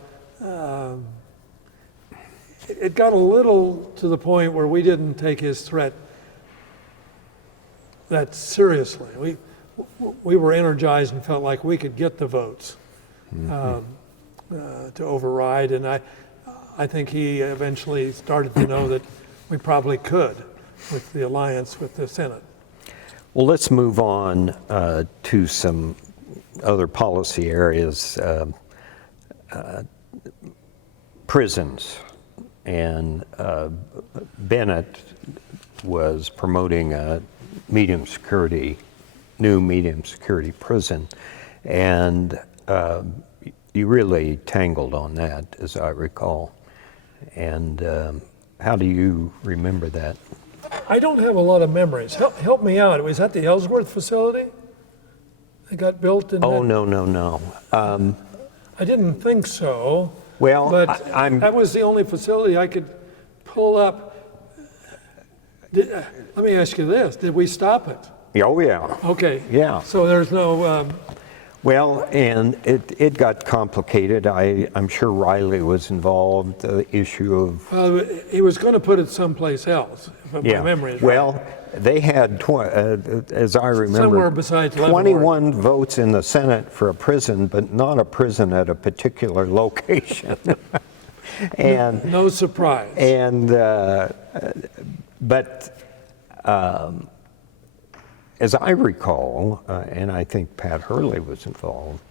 it got a little to the point where we didn't take his threat that seriously. We were energized and felt like we could get the votes to override, and I think he eventually started to know that we probably could with the alliance with the Senate. Well, let's move on to some other policy areas. Prisons. And Bennett was promoting a new medium security prison. And you really tangled on that, as I recall. And how do you remember that? I don't have a lot of memories. Help me out. Was that the Ellsworth facility that got built in Oh, that? no. I didn't think so. Well, But I'm that was the only facility I could pull up. Let me ask you this, did we stop it? oh yeah. Okay. Yeah. So there's no, Well, and it got complicated. I'm sure Riley was involved. The issue of he was going to put it someplace else, if my memory is right. Well, they had, as I remember, Somewhere besides Leavenworth. 21 votes in the Senate for a prison, but not a prison at a particular location. And No surprise. and but as I recall, and I think Pat Hurley was involved,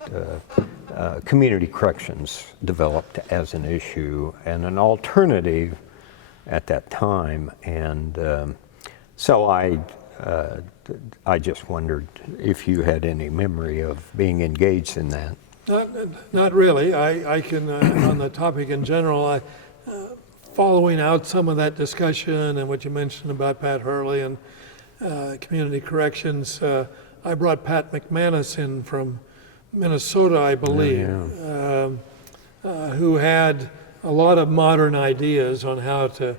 community corrections developed as an issue and an alternative at that time. And so I just wondered if you had any memory of being engaged in that. Not really. I can, on the topic in general, following out some of that discussion and what you mentioned about Pat Hurley and community corrections, I brought Pat McManus in from Minnesota, I believe, who had a lot of modern ideas on how to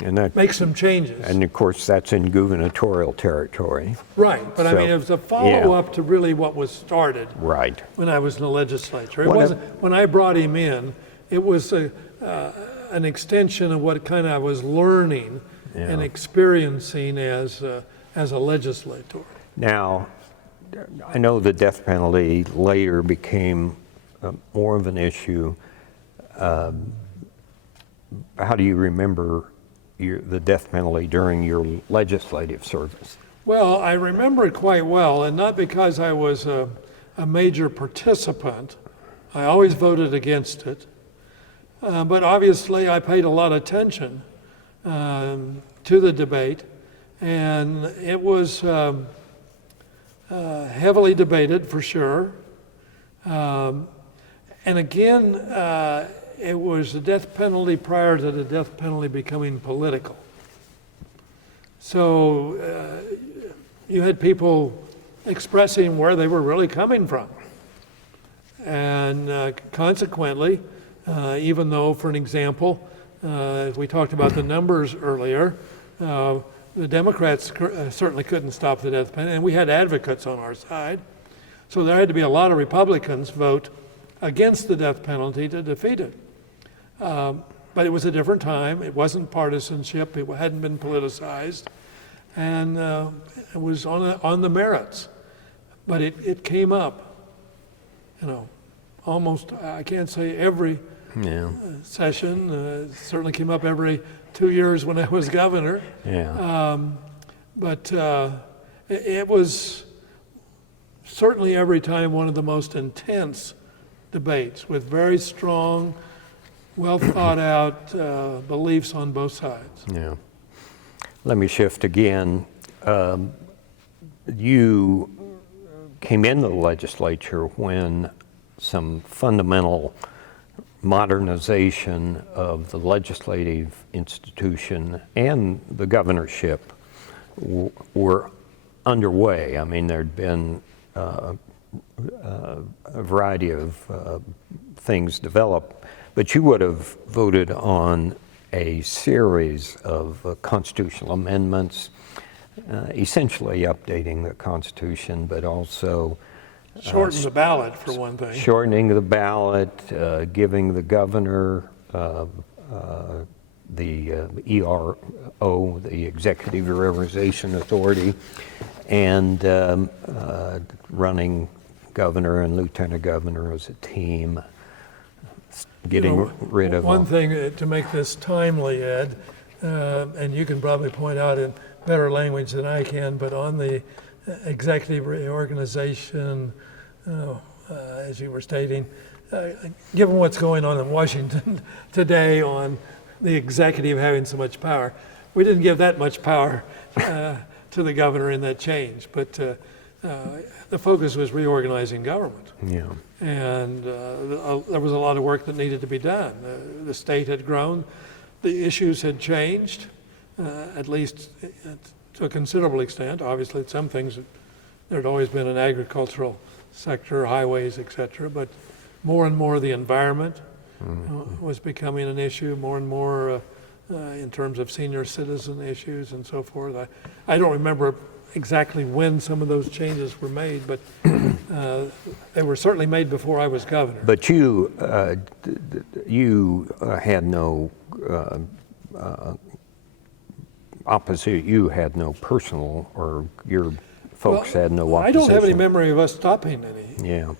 And that, make some changes. and of course, that's in gubernatorial territory. Right, but I So, mean, it was a follow-up to really what was started Right. when I was in the legislature. It What wasn't, when I brought him in, it was an extension of what kind of I was learning and experiencing as a legislator. Now, I know the death penalty later became more of an issue. How do you remember the death penalty during your legislative service? Well, I remember it quite well, and not because I was a major participant. I always voted against it. But obviously, I paid a lot of attention to the debate, and it was heavily debated for sure. And again, it was the death penalty prior to the death penalty becoming political. So you had people expressing where they were really coming from. And consequently, even though, for an example, we talked about the numbers earlier, the Democrats certainly couldn't stop the death penalty, and we had advocates on our side. So there had to be a lot of Republicans vote against the death penalty to defeat it. But it was a different time. It wasn't partisanship. It hadn't been politicized. And it was on the merits. But it came up, almost, I can't say every session. It certainly came up every 2 years when I was governor. But it was certainly every time one of the most intense debates with very strong, well thought out beliefs on both sides. Yeah. Let me shift again. you came into the legislature when some fundamental modernization of the legislative institution and the governorship were underway. I mean, there'd been a variety of things develop, but you would have voted on a series of constitutional amendments, essentially updating the Constitution, but also Shorten the ballot, for one thing. shortening the ballot, giving the governor the ERO, the Executive Reorganization Authority, and running governor and lieutenant governor as a team, getting rid of One thing to make this timely, Ed, and you can probably point out in better language than I can, but on the executive reorganization, as you were stating, given what's going on in Washington today on the executive having so much power, we didn't give that much power to the governor in that change, but the focus was reorganizing government. Yeah. And there was a lot of work that needed to be done. The state had grown, the issues had changed, at least to a considerable extent. Obviously, some things, there had always been an agricultural sector, highways, et cetera, but more and more the environment was becoming an issue, more and more in terms of senior citizen issues and so forth. I don't remember exactly when some of those changes were made, but they were certainly made before I was governor. But you had no opposite. You had no personal, or your folks had no opposition. I don't have any memory of us stopping any. Yeah.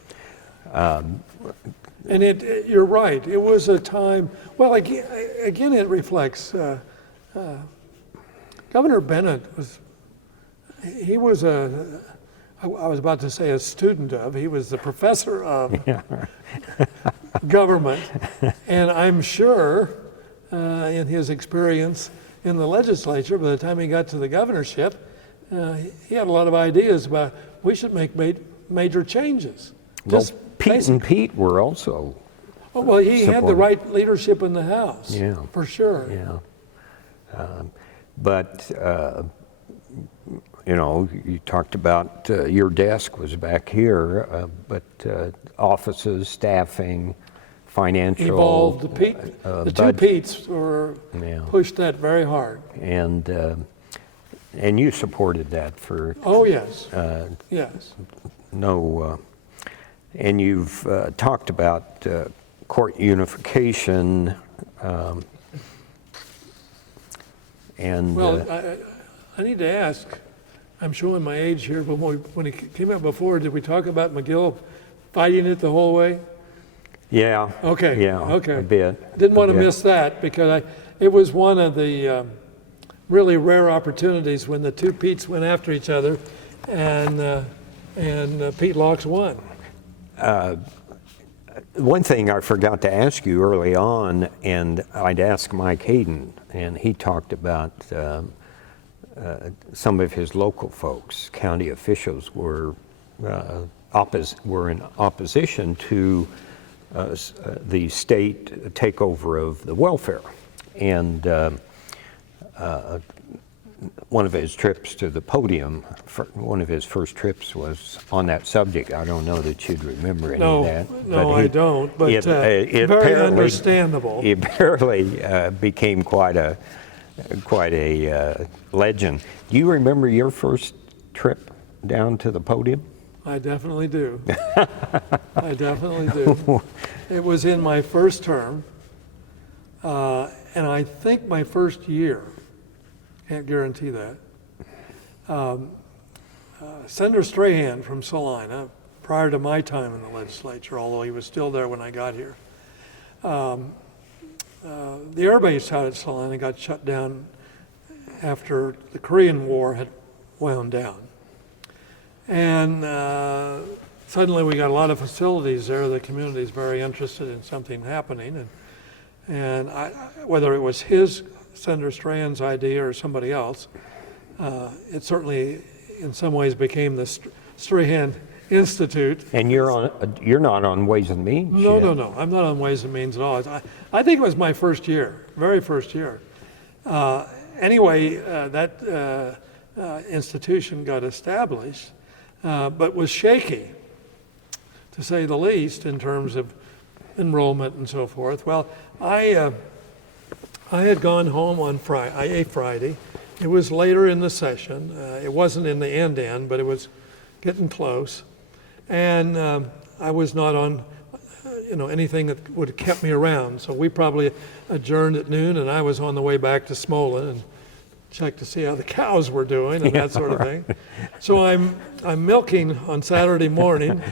And you're right. It was a time. Well, again, it reflects. Governor Bennett was. He was I was about to say a student of. He was the professor of government, and I'm sure, in his experience in the legislature, by the time he got to the governorship, he had a lot of ideas about we should make major changes. Well, Pete were also. Oh, well, he had the supportive. right leadership in the House. Yeah. For sure. Yeah. But you talked about your desk was back here, but offices, staffing, financial. Evolved. The two Petes were pushed that very hard. And you supported that for. Oh, yes. Yes. No. And you've talked about court unification. Well, I need to ask. I'm showing my age here, but when he came out before, did we talk about McGill fighting it the whole way? Yeah. Okay. Yeah. Okay. A bit. Didn't want to miss that because it was one of the really rare opportunities when the two Petes went after each other, and Pete Locks won. One thing I forgot to ask you early on, and I'd asked Mike Hayden, and he talked about some of his local folks, county officials, were in opposition to the state takeover of the welfare. And one of his trips to the podium, one of his first trips was on that subject. I don't know that you'd remember any of that. No, I don't, but it very understandable. It apparently became quite a legend. Do you remember your first trip down to the podium? I definitely do. I definitely do. It was in my first term, and I think my first year. Can't guarantee that. Senator Strahan from Salina, prior to my time in the legislature, although he was still there when I got here, the air base out at Salina got shut down after the Korean War had wound down. And suddenly we got a lot of facilities there. The community is very interested in something happening. And whether it was Senator Strahan's idea or somebody else, it certainly in some ways became the Strahan Institute. And you're not on Ways and Means No, yet. no. I'm not on Ways and Means at all. I think it was my first year, very first year. Anyway, that institution got established, but was shaky, to say the least, in terms of enrollment and so forth. Well, I had gone home on a Friday. It was later in the session. It wasn't in the end, but it was getting close. And I was not on, anything that would have kept me around. So we probably adjourned at noon, and I was on the way back to Smolin and checked to see how the cows were doing and that sort of thing. So I'm milking on Saturday morning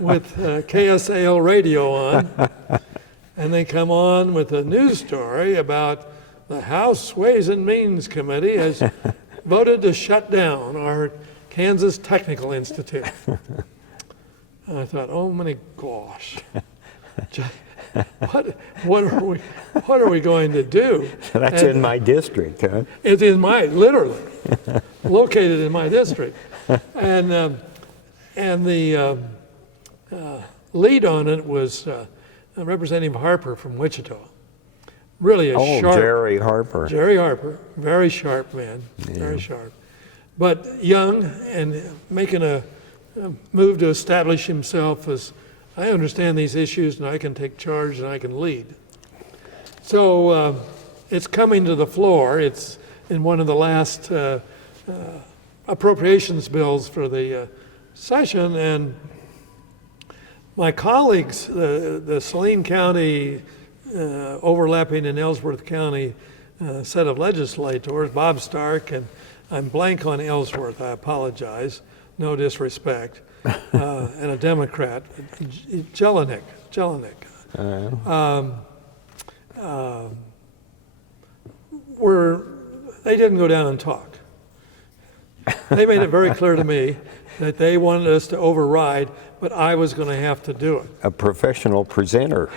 with KSAL radio on, and they come on with a news story about the House Ways and Means Committee has voted to shut down our Kansas Technical Institute. And I thought, oh my gosh, what are we going to do? That's in my district, huh? It's in literally located in my district, and the lead on it was Representative Harper from Wichita. Really a sharp. Jerry Harper. Jerry Harper, very sharp man, very sharp, but young and making a move to establish himself as, I understand these issues and I can take charge and I can lead. So it's coming to the floor. It's in one of the last appropriations bills for the session, and my colleagues, the Saline County overlapping in Ellsworth County set of legislators, Bob Stark, and I'm blank on Ellsworth, I apologize, no disrespect, and a Democrat, Jelinek. They didn't go down and talk. They made it very clear to me that they wanted us to override, but I was going to have to do it. A professional presenter,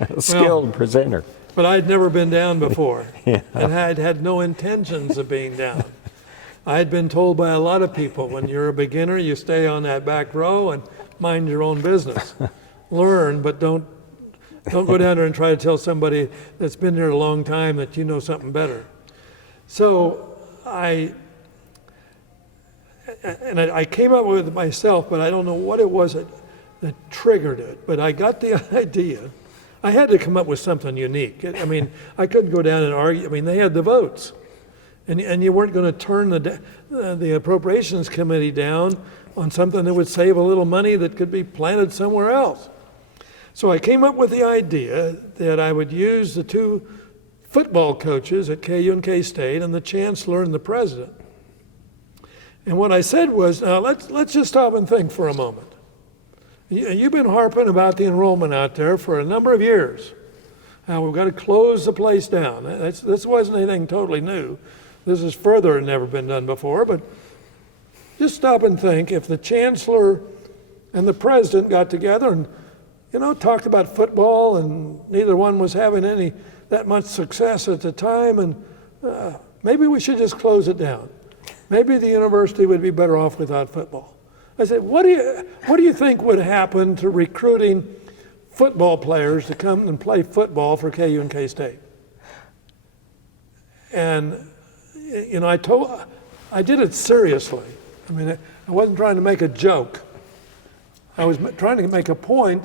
a skilled presenter. But I'd never been down before, and I'd had no intentions of being down. I'd been told by a lot of people, when you're a beginner, you stay on that back row and mind your own business. Learn, but don't go down there and try to tell somebody that's been there a long time that you know something better. So I came up with it myself, but I don't know what it was that triggered it. But I got the idea. I had to come up with something unique. I mean, I couldn't go down and argue. I mean, they had the votes. And you weren't going to turn the Appropriations Committee down on something that would save a little money that could be planted somewhere else. So I came up with the idea that I would use the two football coaches at KU and K-State and the chancellor and the president. And what I said was, let's just stop and think for a moment. You've been harping about the enrollment out there for a number of years. Now we've got to close the place down. This wasn't anything totally new. This is further and never been done before, but just stop and think if the chancellor and the president got together and, talked about football, and neither one was having that much success at the time, and maybe we should just close it down. Maybe the university would be better off without football. I said, what do you think would happen to recruiting football players to come and play football for KU and K-State? And I did it seriously. I mean, I wasn't trying to make a joke. I was trying to make a point.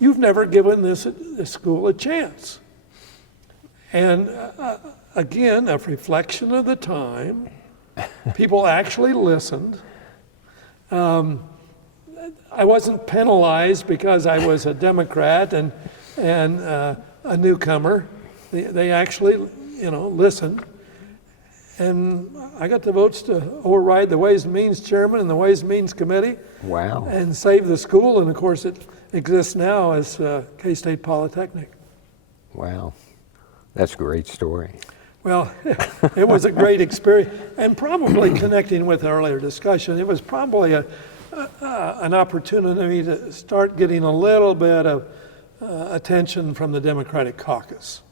You've never given this school a chance. And again, a reflection of the time. People actually listened. I wasn't penalized because I was a Democrat and a newcomer. They actually, listened. And I got the votes to override the Ways and Means Chairman and the Ways and Means Committee. Wow. And save the school. And of course, it exists now as K-State Polytechnic. Wow. That's a great story. Well, it was a great experience. And probably connecting with our earlier discussion, it was probably an opportunity to start getting a little bit of attention from the Democratic caucus.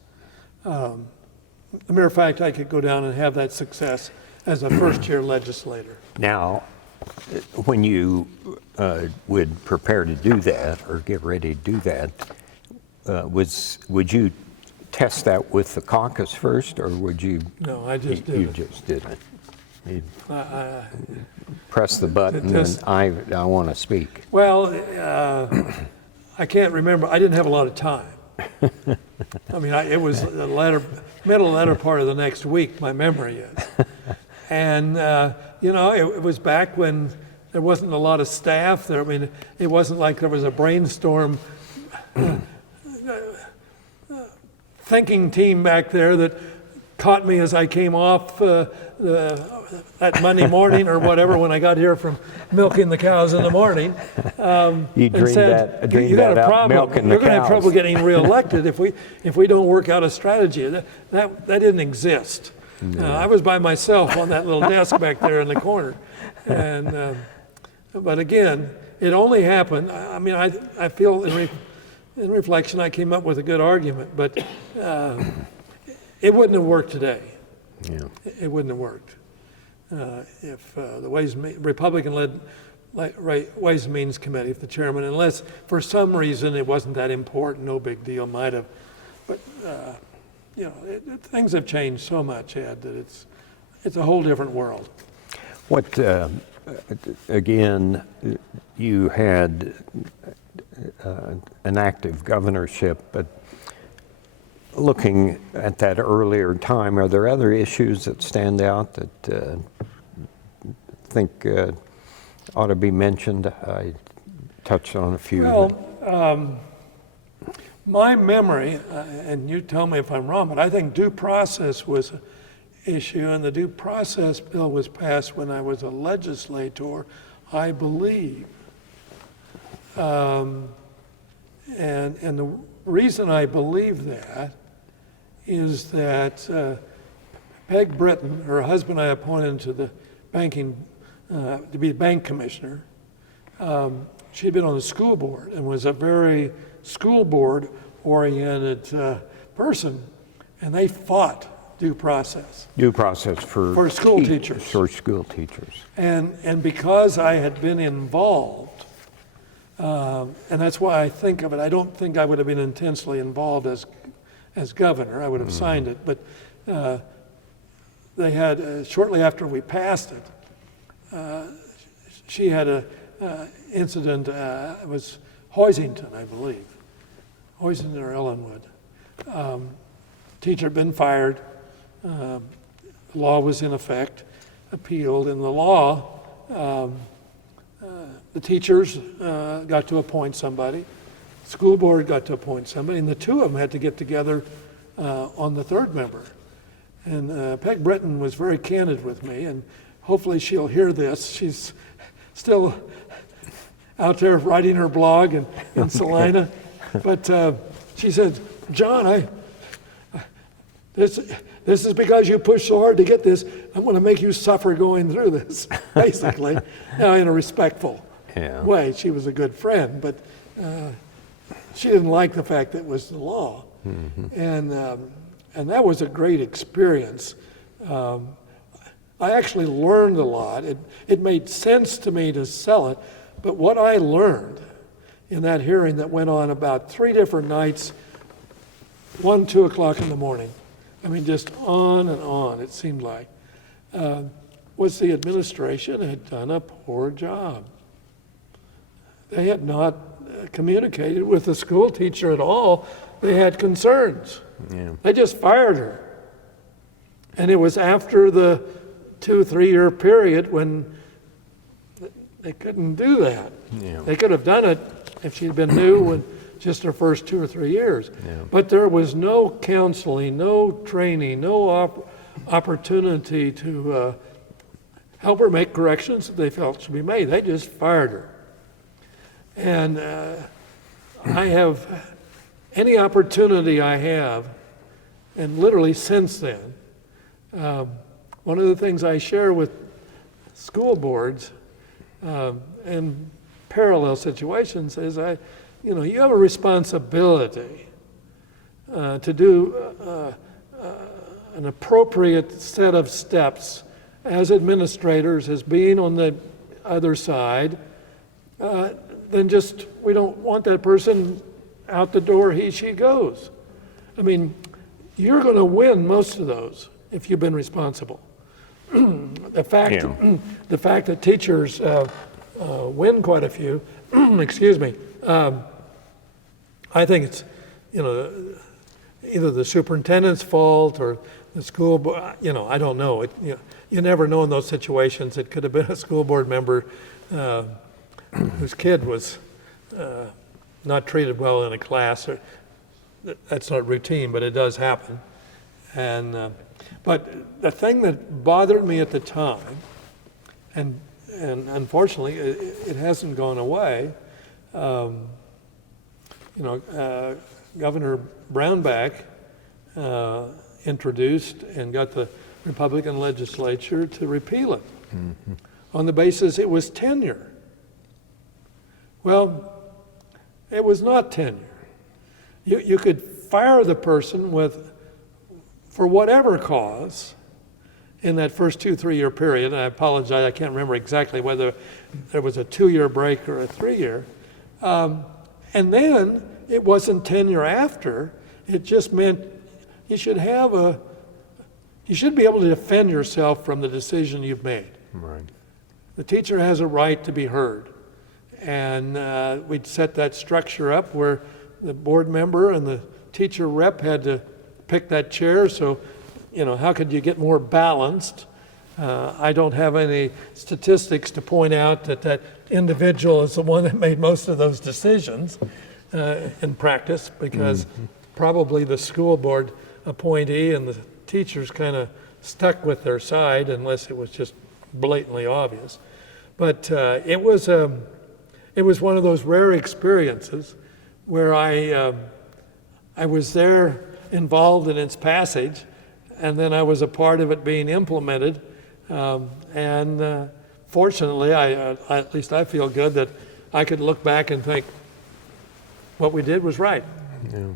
The mere fact I could go down and have that success as a first-year legislator. Now, when you would prepare to do that or get ready to do that, would you test that with the caucus first, or would you? No, I just did You it. just did it. You I- press the button just- and I want to speak. Well, I can't remember. I didn't have a lot of time. I mean, it was the latter part of the next week, my memory is. And, it was back when there wasn't a lot of staff there. I mean, it wasn't like there was a brainstorm thinking team back there that caught me as I came off that Monday morning or whatever when I got here from milking the cows in the morning. You and dreamed said, that, dreamed you got that a out problem. milking the You're going to have trouble cows." getting reelected if we don't work out a strategy. That didn't exist. I was by myself on that little desk back there in the corner, and but again, it only happened. I mean, I feel in reflection, I came up with a good argument, but it wouldn't have worked today. Yeah. It wouldn't have worked if the Republican-led Ways and Means Committee, if the chairman, unless for some reason it wasn't that important, no big deal, might have. But things have changed so much, Ed, that it's a whole different world. What, again, you had an active governorship, but looking at that earlier time, are there other issues that stand out that think ought to be mentioned? I touched on a few. Well, my memory, and you tell me if I'm wrong, but I think due process was an issue, and the due process bill was passed when I was a legislator, I believe. And the reason I believe that is that Peg Britton, her husband I appointed to the to be bank commissioner, she had been on the school board and was a very school board oriented person, and they fought due process. Due process for school teachers. For school teachers. And because I had been involved, and that's why I think of it, I don't think I would have been intensely involved as governor. I would have signed it, but they had, shortly after we passed it, she had a incident, it was Hoisington, I believe. Hoisington or Ellenwood. Teacher had been fired. Law was in effect, appealed. In the law, the teachers got to appoint somebody. School board got to appoint somebody. And the two of them had to get together on the third member. And Peg Britton was very candid with me, and hopefully she'll hear this. She's still out there writing her blog in Salina. But she said, John, this is because you pushed so hard to get this. I'm going to make you suffer going through this, basically. Now, in a respectful way. She was a good friend, but she didn't like the fact that it was the law. Mm-hmm. And that was a great experience. I actually learned a lot. It made sense to me to sell it, but what I learned in that hearing that went on about 3 different nights, 1, 2 o'clock in the morning, I mean, just on and on, it seemed like, was the administration had done a poor job. They had not communicated with the school teacher at all. They had concerns. Yeah. They just fired her. And it was after the 2-3 year period when they couldn't do that. Yeah. They could have done it if she'd been new in just her first 2 or 3 years. Yeah. But there was no counseling, no training, no opportunity to help her make corrections that they felt should be made. They just fired her. And I have, any opportunity I have, and literally since then, one of the things I share with school boards in parallel situations is you have a responsibility to do an appropriate set of steps as administrators, as being on the other side, then just, we don't want that person out the door, she goes. I mean, you're going to win most of those if you've been responsible. The fact that teachers win quite a few, excuse me, I think it's, either the superintendent's fault or the school board, I don't know. You never know in those situations. It could have been a school board member whose kid was not treated well in a class. That's not routine, but it does happen. But the thing that bothered me at the time, and unfortunately it hasn't gone away, Governor Brownback introduced and got the Republican legislature to repeal it on the basis it was tenure. Well, it was not tenure. You could fire the person for whatever cause in that first 2-3 year period. And I apologize, I can't remember exactly whether there was a 2-year break or a 3-year. And then it wasn't tenure after. It just meant you should be able to defend yourself from the decision you've made. Right. The teacher has a right to be heard. And we'd set that structure up where the board member and the teacher rep had to pick that chair. So, how could you get more balanced? I don't have any statistics to point out that individual is the one that made most of those decisions in practice, because probably the school board appointee and the teachers kind of stuck with their side unless it was just blatantly obvious. But it was one of those rare experiences where I was there involved in its passage, and then I was a part of it being implemented. And fortunately, at least I feel good that I could look back and think what we did was right. Yeah.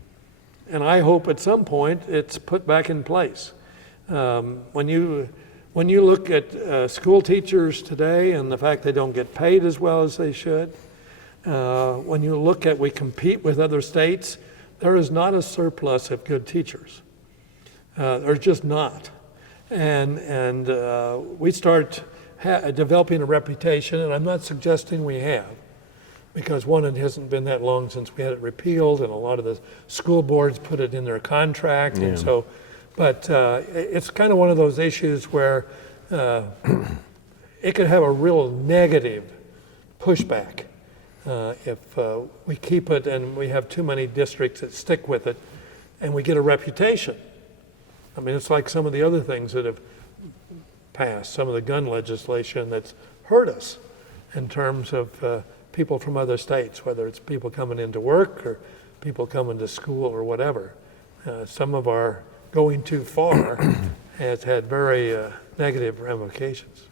And I hope at some point it's put back in place. When you look at school teachers today and the fact they don't get paid as well as they should, when you look at we compete with other states, there is not a surplus of good teachers. There's just not. And we start developing a reputation, and I'm not suggesting we have, because one, it hasn't been that long since we had it repealed, and a lot of the school boards put it in their contract, and so, but it's kind of one of those issues where it could have a real negative pushback if we keep it and we have too many districts that stick with it, and we get a reputation. I mean, it's like some of the other things that have passed, some of the gun legislation that's hurt us in terms of people from other states, whether it's people coming into work or people coming to school or whatever. Some of our going too far has had very negative ramifications.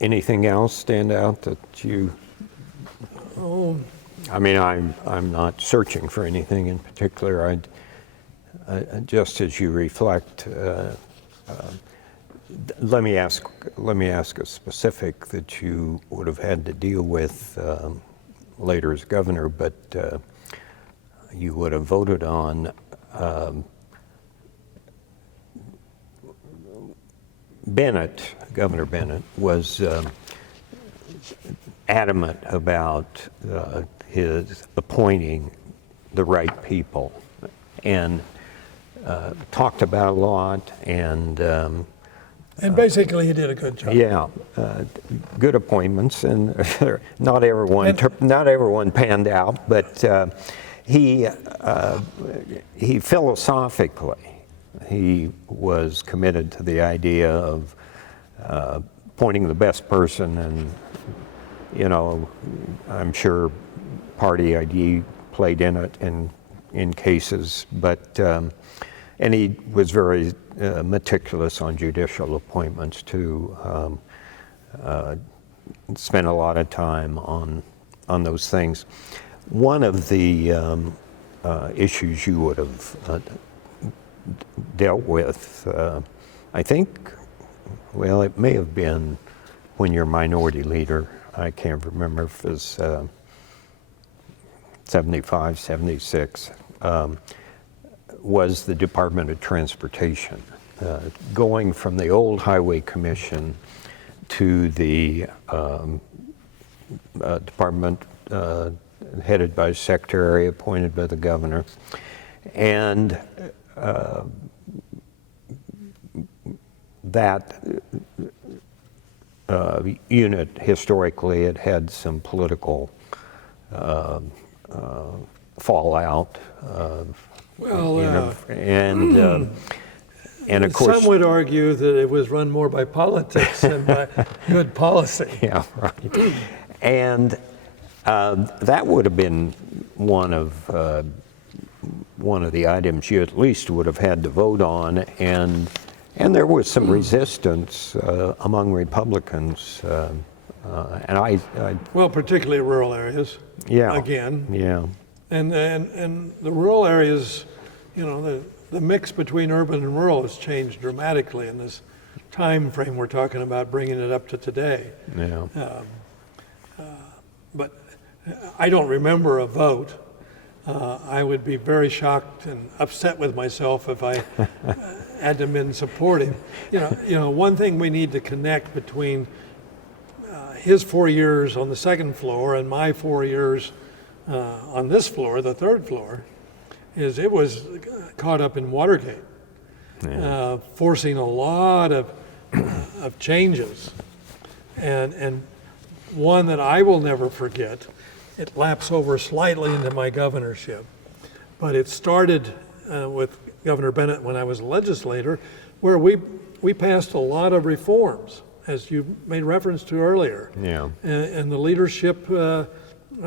Anything else stand out that you? I mean, I'm not searching for anything in particular. Just as you reflect, let me ask a specific that you would have had to deal with later as governor, but you would have voted on. Governor Bennett was adamant about his appointing the right people, and talked about a lot, and basically he did a good job. Yeah, good appointments, and not everyone panned out, but he philosophically, he was committed to the idea of appointing the best person, and I'm sure party ID played in it in cases, but and he was very meticulous on judicial appointments too. Spent a lot of time on those things. One of the issues you would have dealt with, I think, well, it may have been when you're minority leader. I can't remember if it was 75, 76, was the Department of Transportation. Going from the old Highway Commission to the department headed by a secretary appointed by the governor. And that unit, historically, it had some political fallout. And of course, some would argue that it was run more by politics than by good policy. Yeah, right. And that would have been one of the items you at least would have had to vote on, and there was some resistance among Republicans, and I well, particularly rural areas. Yeah. Again. Yeah. And the rural areas, the mix between urban and rural has changed dramatically in this time frame we're talking about, bringing it up to today. Yeah. But I don't remember a vote. I would be very shocked and upset with myself if I had to have been supportive. One thing we need to connect between his 4 years on the second floor and my 4 years on this floor, the third floor, is it was caught up in Watergate, forcing a lot of changes, and one that I will never forget. It laps over slightly into my governorship, but it started with Governor Bennett when I was a legislator, where we passed a lot of reforms, as you made reference to earlier. Yeah. And the leadership of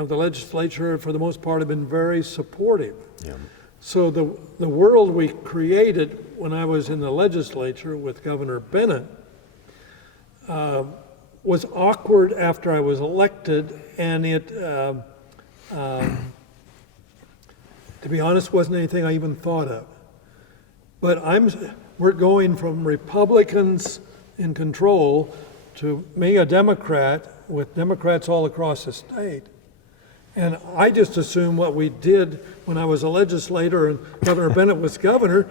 the legislature, for the most part, have been very supportive. Yeah. So the world we created when I was in the legislature with Governor Bennett was awkward after I was elected, and it, to be honest, wasn't anything I even thought of. But we're going from Republicans in control to being a Democrat with Democrats all across the state. And I just assumed what we did when I was a legislator and Governor Bennett was governor,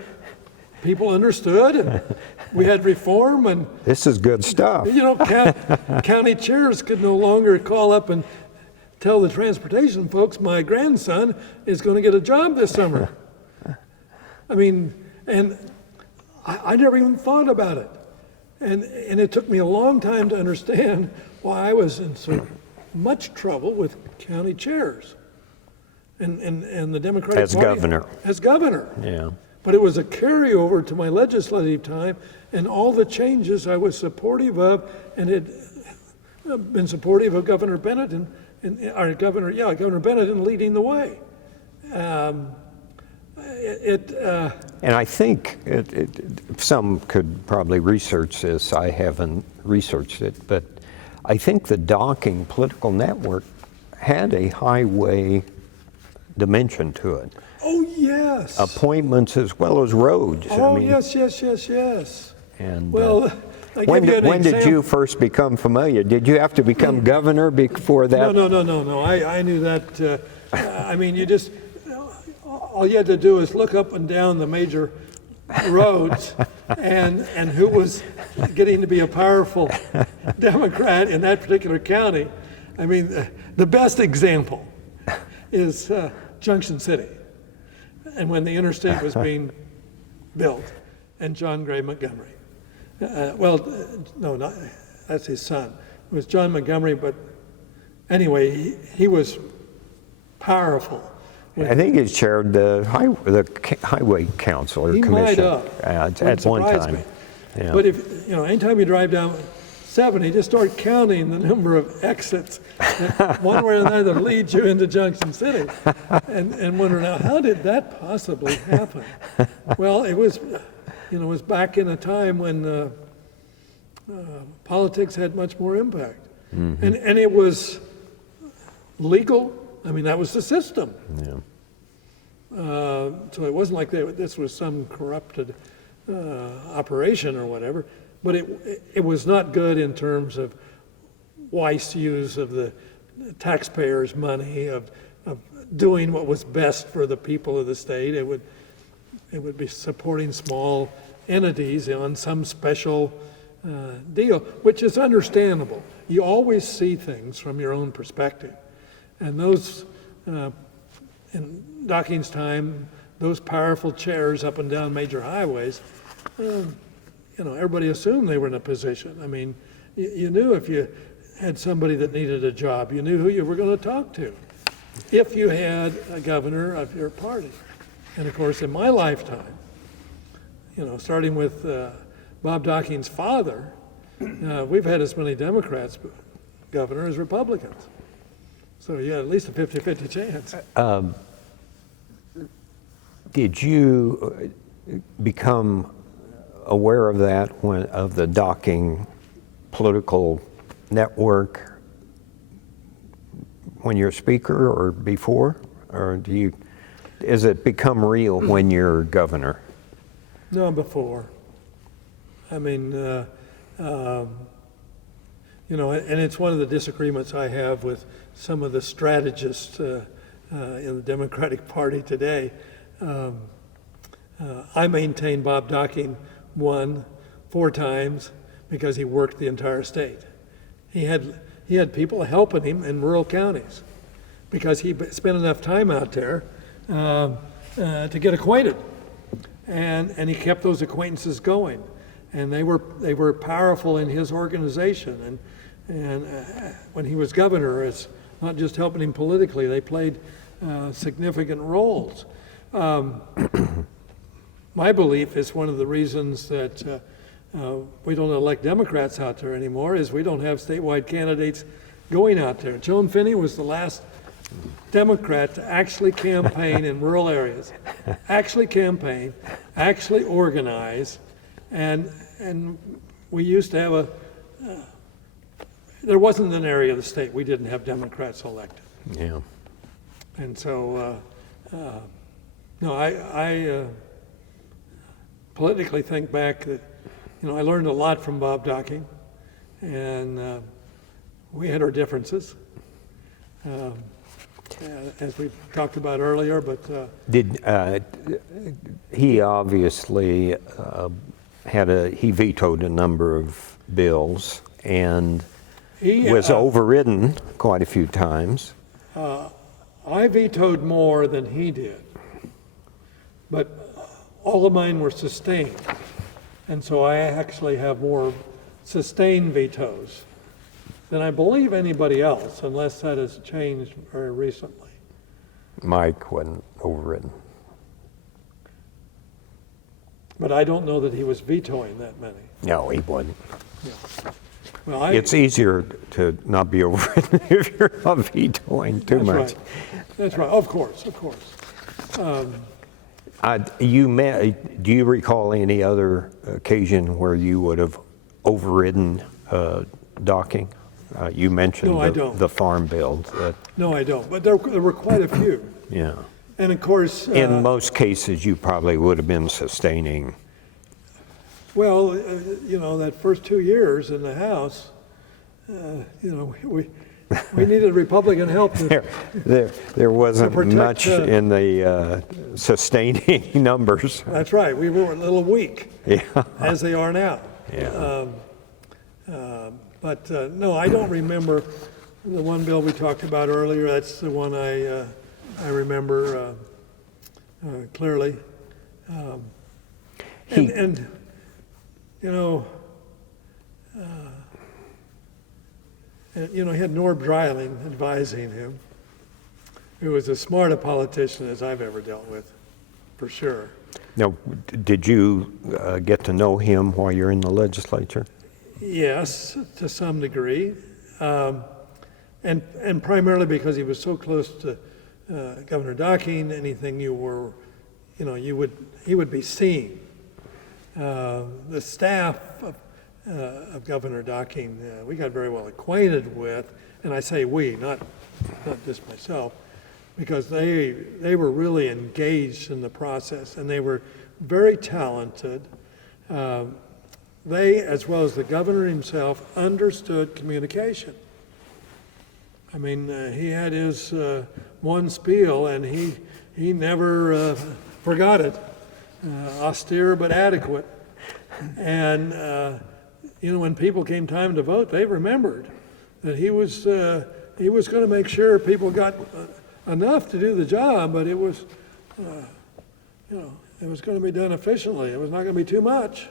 people understood, and we had reform, and This is good stuff. county chairs could no longer call up and tell the transportation folks, my grandson is going to get a job this summer. I mean, and I never even thought about it. And it took me a long time to understand why I was in so much trouble with county chairs and the Democratic As Party. governor. As governor. Yeah. But it was a carryover to my legislative time, and all the changes I was supportive of, and had been supportive of Governor Bennett Governor Bennett in leading the way. And I think some could probably research this. I haven't researched it, but I think the docking political network had a highway dimension to it. Oh, yes. Appointments as well as roads. Oh, yes. And Well, I when give you an did example. you first become familiar? Did you have to become governor before that? No. I knew that. I mean, all you had to do is look up and down the major roads and who was getting to be a powerful Democrat in that particular county. I mean, the best example is Junction City, and when the interstate was being built, and John Gray Montgomery. That's his son. It was John Montgomery, but anyway, he was powerful. I think he chaired the highway council or He commission might have. at one Surprised time. me. Yeah. But anytime you drive down 70, just start counting the number of exits that one way or another leads you into Junction City, and wonder now, how did that possibly happen? Well, it was back in a time when politics had much more impact, and it was legal. I mean, that was the system. Yeah. So it wasn't like this was some corrupted operation or whatever, but it was not good in terms of wise use of the taxpayers' money, of doing what was best for the people of the state. It would be supporting small entities on some special deal, which is understandable. You always see things from your own perspective. And those, in Docking's time, those powerful chairs up and down major highways, everybody assumed they were in a position. I mean, you knew if you had somebody that needed a job, you knew who you were going to talk to if you had a governor of your party. And of course, in my lifetime, starting with Bob Docking's father, we've had as many Democrats governor as Republicans. So you had at least a 50-50 chance. Did you become aware of that of the Docking political network when you're speaker or before? Or is it become real when you're governor? No, before. I mean, and it's one of the disagreements I have with some of the strategists in the Democratic Party today. I maintain Bob Docking won 4 times because he worked the entire state. He had people helping him in rural counties because he spent enough time out there to get acquainted, and he kept those acquaintances going, and they were powerful in his organization, and when he was governor, it's not just helping him politically, they played significant roles. My belief is one of the reasons that we don't elect Democrats out there anymore is we don't have statewide candidates going out there. Joan Finney was the last Democrat to actually campaign in rural areas, actually campaign, actually organize, and we used to have there wasn't an area of the state we didn't have Democrats elected. Yeah. And so, no, I politically think back that, I learned a lot from Bob Docking, and we had our differences, as we talked about earlier, but... he obviously he vetoed a number of bills and was overridden quite a few times. I vetoed more than he did, but all of mine were sustained. And so I actually have more sustained vetoes than I believe anybody else, unless that has changed very recently. Mike wasn't overridden. But I don't know that he was vetoing that many. No, he wasn't. Yeah. Well, It's easier to not be overridden if you're not vetoing too much. Right. That's right. Of course. Do you recall any other occasion where you would have overridden Docking? You mentioned No, I don't. the farm bill. No, I don't. But there were quite a few. Yeah. And of course... In most cases, you probably would have been sustaining. Well, that first 2 years in the House, we needed Republican help. There wasn't much in the sustaining numbers. That's right. We were a little weak, Yeah. as they are now. Yeah. But no, I don't remember the one bill we talked about earlier. That's the one I remember clearly. He had Norb Dreiling advising him, who was as smart a politician as I've ever dealt with, for sure. Now, did you get to know him while you're in the legislature? Yes, to some degree, and primarily because he was so close to Governor Docking. Anything he would be seeing. The staff of Governor Docking, we got very well acquainted with, and I say we, not just myself. because they were really engaged in the process, and they were very talented. They, as well as the governor himself, understood communication. I mean, he had his one spiel, and he never forgot it. Austere but adequate. And when people came time to vote, they remembered that he was going to make sure people got enough to do the job, but it was it was going to be done efficiently. It was not going to be too much.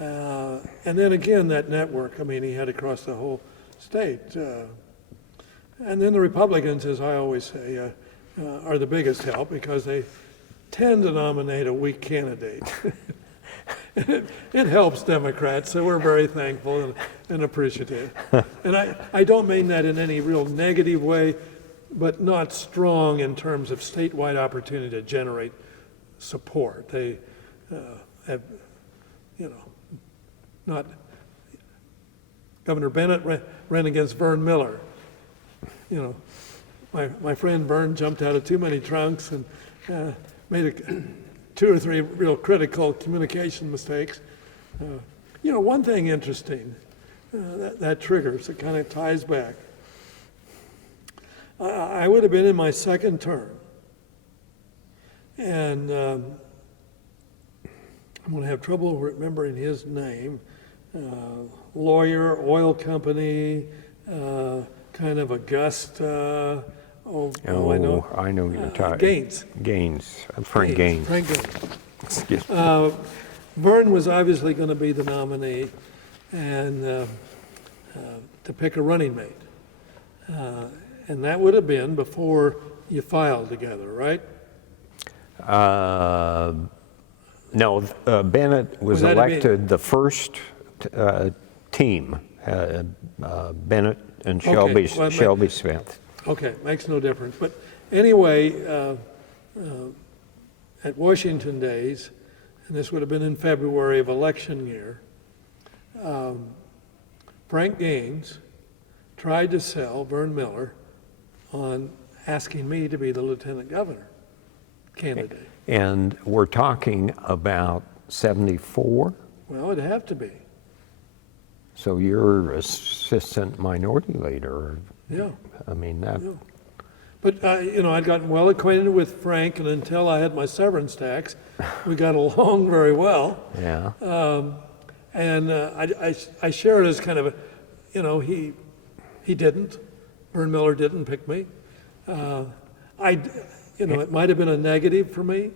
And then again, that network, I mean, he had across the whole state. And then the Republicans, as I always say, are the biggest help because they tend to nominate a weak candidate. It helps Democrats, so we're very thankful and appreciative. And I don't mean that in any real negative way, but not strong in terms of statewide opportunity to generate support. They have, not. Governor Bennett ran against Vern Miller. My friend Vern jumped out of too many trunks and made two or three real critical communication mistakes. One thing interesting that triggers, it kind of ties back. I would have been in my second term, and I'm going to have trouble remembering his name. Lawyer, oil company, kind of Augusta. I know you're talking. Frank Gaines. Excuse me. Vern was obviously going to be the nominee, and to pick a running mate, and that would have been before you filed together, right? No, Bennett was elected the first team. Bennett and Shelby Smith. Okay, makes no difference. But anyway, at Washington Days, and this would have been in February of election year, Frank Gaines tried to sell Vern Miller on asking me to be the lieutenant governor candidate. And we're talking about 74? Well, it'd have to be. So you're assistant minority leader. Yeah. I mean, that. Yeah. But, I'd gotten well acquainted with Frank, and until I had my severance tax, we got along very well. Yeah. And I share it as kind of a, he didn't. Vern Miller didn't pick me. It might have been a negative for me.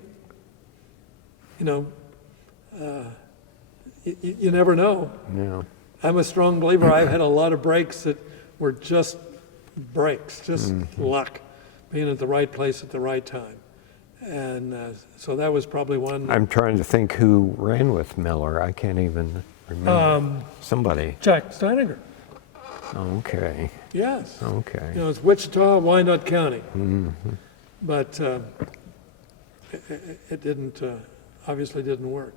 You never know. Yeah. I'm a strong believer. I've had a lot of breaks that were just breaks, just luck, being at the right place at the right time. And so that was probably one. I'm trying to think who ran with Miller. I can't even remember. Somebody. Jack Steininger. Okay. Yes. Okay. It's Wichita, Wyandotte County. Mm-hmm. But it didn't, obviously didn't work.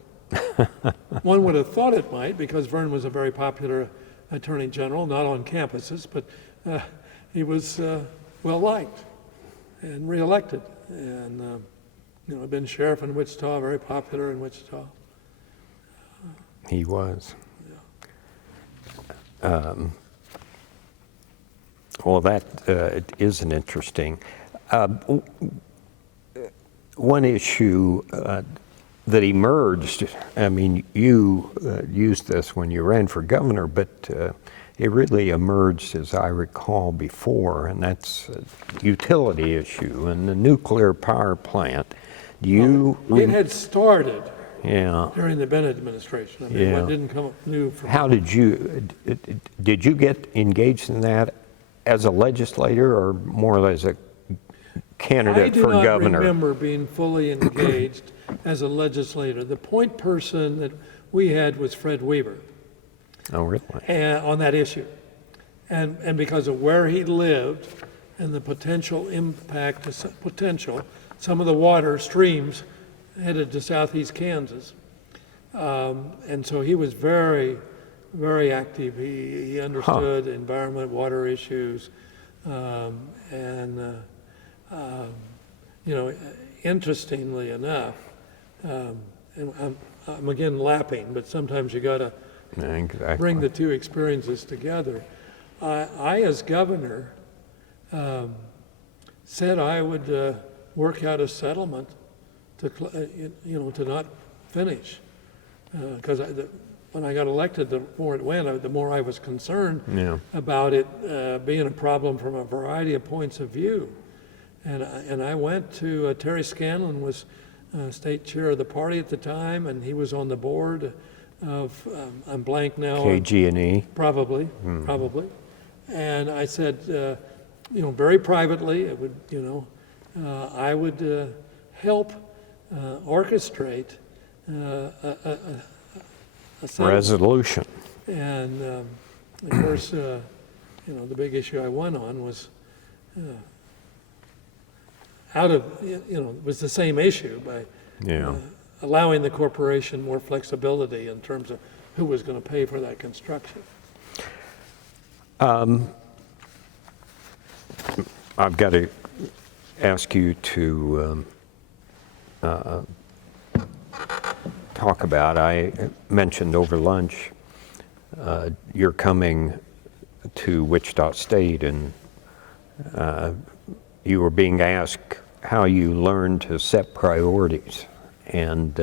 One would have thought it might, because Vern was a very popular attorney general, not on campuses, but he was well liked and reelected. And, been sheriff in Wichita, very popular in Wichita. He was. Yeah. Well, that isn't interesting. One issue that emerged, I mean, you used this when you ran for governor, but it really emerged, as I recall, before, and that's a utility issue and the nuclear power plant. It had started Yeah. during the Bennett administration. I mean, Yeah. what didn't come new from. How did you get engaged in that as a legislator or more as a candidate for governor? I do not remember being fully engaged as a legislator. The point person that we had was Fred Weaver. Oh, really? On that issue. And because of where he lived and the potential impact, some of the water streams headed to southeast Kansas. And so he was very, very active. He understood environment, water issues. And interestingly enough, and I'm again lapping, but sometimes you got to Exactly. bring the two experiences together. I as governor, said I would work out a settlement to not finish. Because when I got elected, the more it went, the more I was concerned Yeah. about it being a problem from a variety of points of view. And I went to, Terry Scanlon was state chair of the party at the time, and he was on the board of, I'm blank now. KG&E. Probably. And I said, very privately, it would, I would help orchestrate a settlement. Resolution. And of course, the big issue I won on was was the same issue by Yeah. allowing the corporation more flexibility in terms of who was going to pay for that construction. I've got to ask you to talk about, I mentioned over lunch, you're coming to Wichita State, and you were being asked how you learned to set priorities. And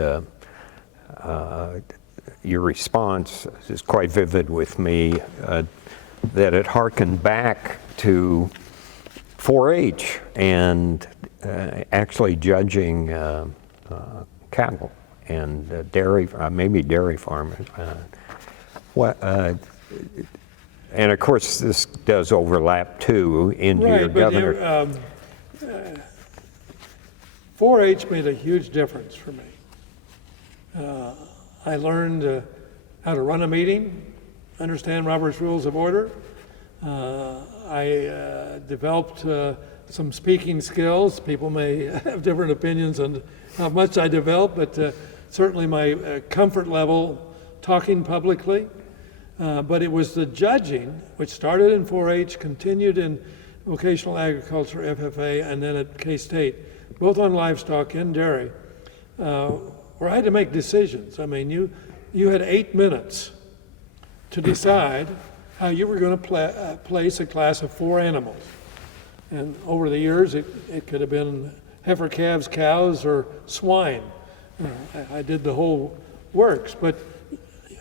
your response is quite vivid with me, that it harkened back to 4-H and actually judging cattle and dairy, maybe dairy farmers. And of course, this does overlap too into your governor. 4-H made a huge difference for me. I learned how to run a meeting, understand Robert's Rules of Order. I developed some speaking skills. People may have different opinions on how much I developed, but certainly my comfort level talking publicly. But it was the judging, which started in 4-H, continued in vocational agriculture, FFA, and then at K-State, both on livestock and dairy, where I had to make decisions. I mean, you had 8 minutes to decide how you were going to place a class of 4 animals. And over the years, it could have been heifer, calves, cows, or swine. I did the whole works, but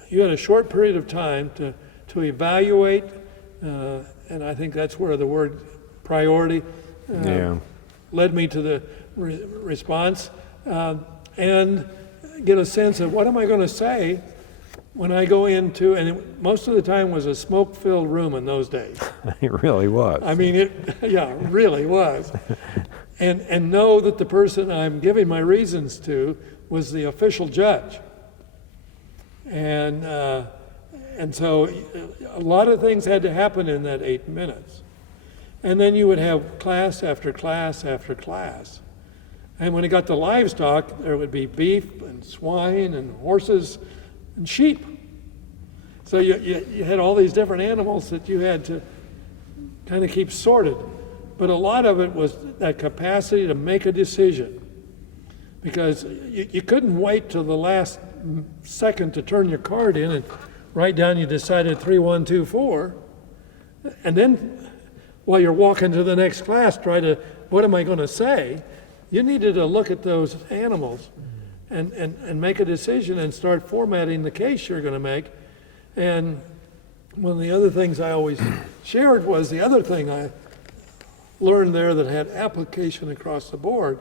you had a short period of time to evaluate, and I think that's where the word priority led me to the response, and get a sense of what am I going to say when I go into, and most of the time was a smoke-filled room in those days. It really was. I mean, it really was. And know that the person I'm giving my reasons to was the official judge. And so a lot of things had to happen in that 8 minutes. And then you would have class after class after class. And when it got to livestock, there would be beef and swine and horses and sheep. So you had all these different animals that you had to kind of keep sorted. But a lot of it was that capacity to make a decision. Because you couldn't wait till the last second to turn your card in and write down you decided 3, 1, 2, 4. And then while you're walking to the next class, what am I going to say? You needed to look at those animals and make a decision and start formatting the case you're going to make. And one of the other things I always shared was the other thing I learned there that had application across the board,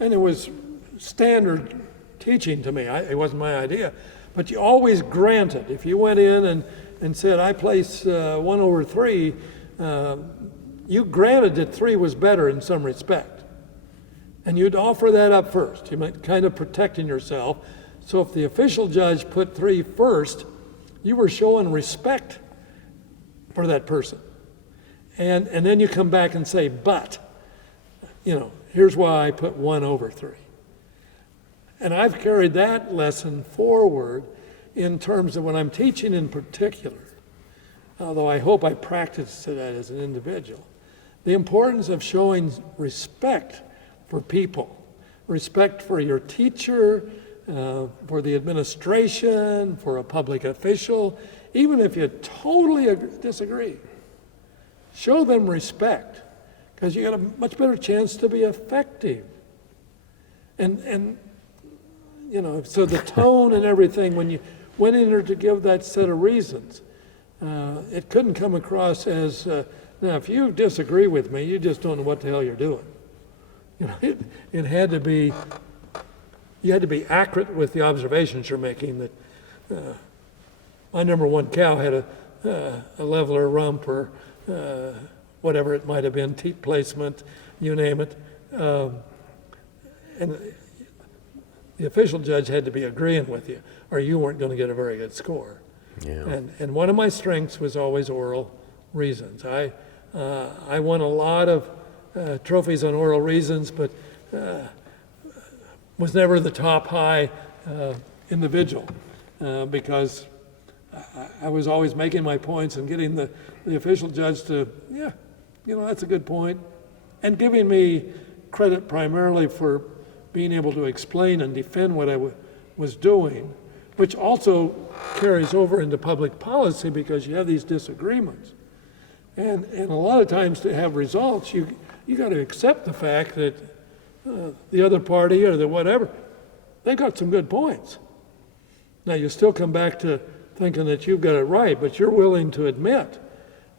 and it was standard teaching to me. It wasn't my idea, but you always granted. If you went in and said, I place 1 over 3, you granted that 3 was better in some respect. And you'd offer that up first. You might kind of protecting yourself. So if the official judge put 3 first, you were showing respect for that person. And then you come back and say, but, here's why I put 1 over 3. And I've carried that lesson forward in terms of when I'm teaching in particular, although I hope I practiced that as an individual. The importance of showing respect for people, respect for your teacher, for the administration, for a public official, even if you totally disagree. Show them respect, because you got a much better chance to be effective. And you know, so the tone and everything, when you went in there to give that set of reasons, it couldn't come across as, now if you disagree with me, you just don't know what the hell you're doing. You know, it had to be, you had to be accurate with the observations you're making, that my number one cow had a leveler rump, or whatever it might have been, teat placement, you name it. And the official judge had to be agreeing with you, or you weren't going to get a very good score. Yeah. And one of my strengths was always oral reasons. I won a lot of trophies on oral reasons, but was never the top high individual, because I was always making my points and getting the official judge to, yeah, you know, that's a good point, and giving me credit primarily for being able to explain and defend what I was doing, which also carries over into public policy, because you have these disagreements. And a lot of times, to have results, you got to accept the fact that the other party or the whatever, they got some good points. Now, you still come back to thinking that you've got it right, but you're willing to admit.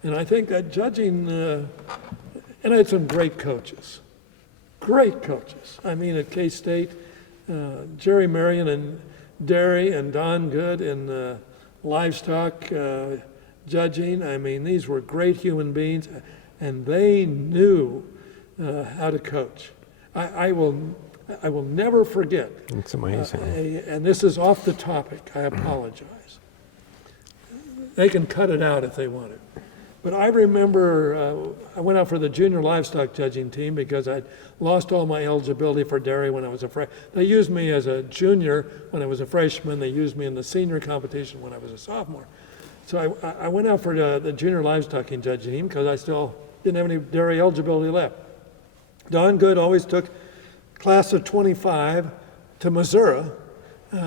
And I think that judging, and I had some great coaches. Great coaches. I mean, at K-State, Jerry Marion and dairy, and Don Good in livestock judging. I mean, these were great human beings, and they knew how to coach. I will never forget. It's amazing. And this is off the topic. I apologize. They can cut it out if they want it. But I remember I went out for the junior livestock judging team because I'd lost all my eligibility for dairy when I was a freshman. They used me as a junior when I was a freshman. They used me in the senior competition when I was a sophomore. So I went out for the junior livestock judging team because I still didn't have any dairy eligibility left. Don Good always took class of 25 to Missouri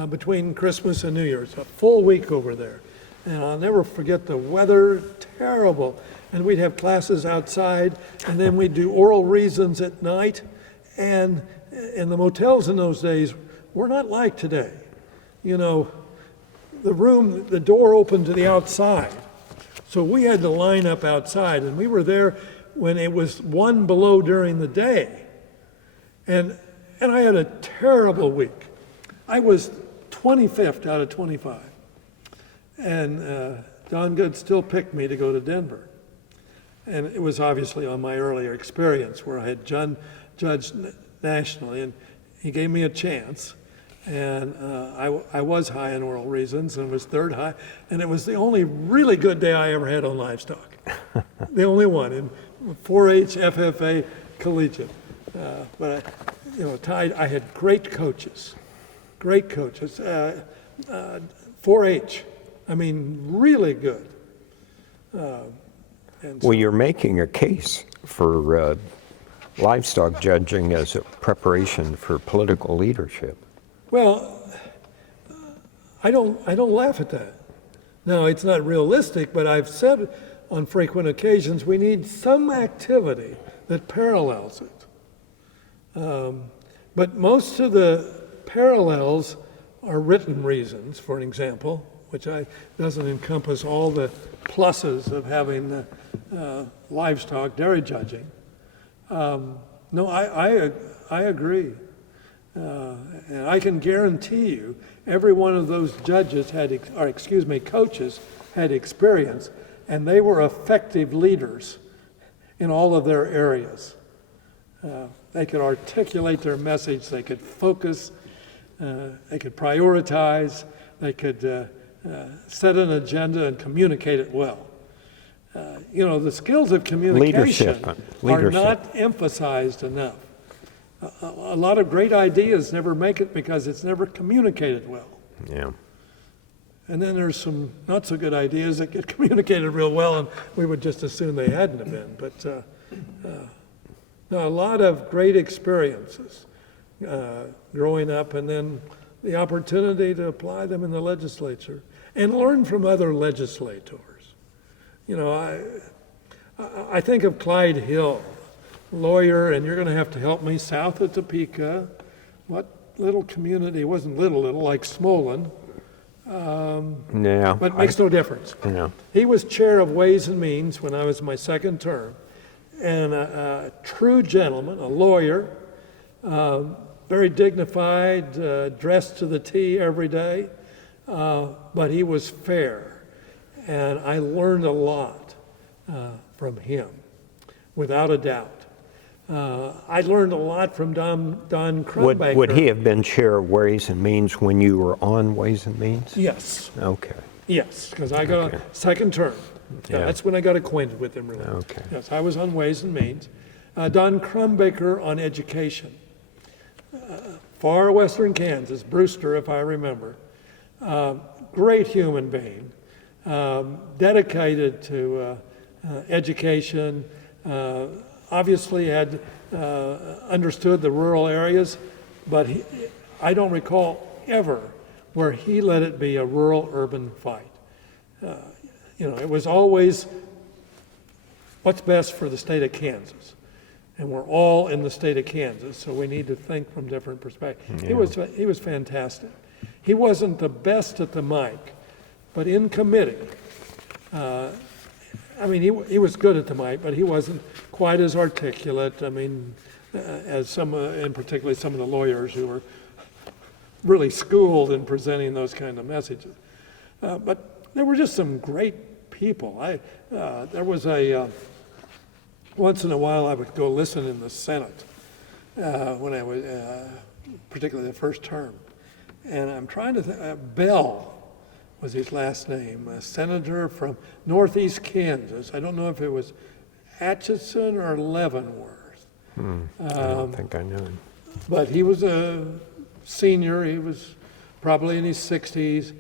between Christmas and New Year's, a full week over there. And I'll never forget the weather, terrible. And we'd have classes outside, and then we'd do oral reasons at night. And the motels in those days were not like today. You know, the door opened to the outside. So we had to line up outside, and we were there when it was 1 below during the day. And I had a terrible week. I was 25th out of 25. And Don Good still picked me to go to Denver. And it was obviously on my earlier experience where I had judged nationally, and he gave me a chance. And I was high in oral reasons and was third high. And it was the only really good day I ever had on livestock. The only one in 4-H, FFA, collegiate. But I had great coaches. 4-H. I mean, really good. Well, you're making a case for livestock judging as a preparation for political leadership. Well, I don't laugh at that. Now, it's not realistic, but I've said on frequent occasions we need some activity that parallels it. But most of the parallels are written reasons, for an example, which doesn't encompass all the pluses of having livestock dairy judging. No, I agree. And I can guarantee you every one of those judges coaches had experience, and they were effective leaders in all of their areas. They could articulate their message, they could focus, they could prioritize, they could set an agenda and communicate it well. The skills of communication are not emphasized enough. A lot of great ideas never make it because it's never communicated well. Yeah. And then there's some not so good ideas that get communicated real well, and we would just assume they hadn't have been. But a lot of great experiences growing up, and then the opportunity to apply them in the legislature and learn from other legislators. You know, I think of Clyde Hill, lawyer, and you're going to have to help me, south of Topeka. What little community? It wasn't little, like Smolin. Yeah. But it makes no difference. Yeah. He was chair of Ways and Means when I was in my second term, and a true gentleman, a lawyer, very dignified, dressed to the T every day, but he was fair, and I learned a lot from him, without a doubt. I learned a lot from Don Crumbaker. Would he have been chair of Ways and Means when you were on Ways and Means? Yes. Okay. Yes, because I got a second term. Yeah, Yeah. that's when I got acquainted with him, really. Okay. Yes, I was on Ways and Means. Don Crumbaker on education. Far western Kansas, Brewster, if I remember. Great human being, dedicated to education, obviously had understood the rural areas, but I don't recall ever where he let it be a rural-urban fight. You know, it was always what's best for the state of Kansas. And we're all in the state of Kansas, so we need to think from different perspectives. Yeah. He was fantastic. He wasn't the best at the mic, but in committee, I mean, he was good at the mic, but he wasn't quite as articulate. I mean, as some, and particularly some of the lawyers who were really schooled in presenting those kind of messages. But there were just some great people. There was once in a while I would go listen in the Senate when I was, particularly the first term. And I'm trying to think, Bell was his last name, a senator from northeast Kansas. I don't know if it was Atchison or Leavenworth. I don't think I know him. But he was a senior. He was probably in his 60s.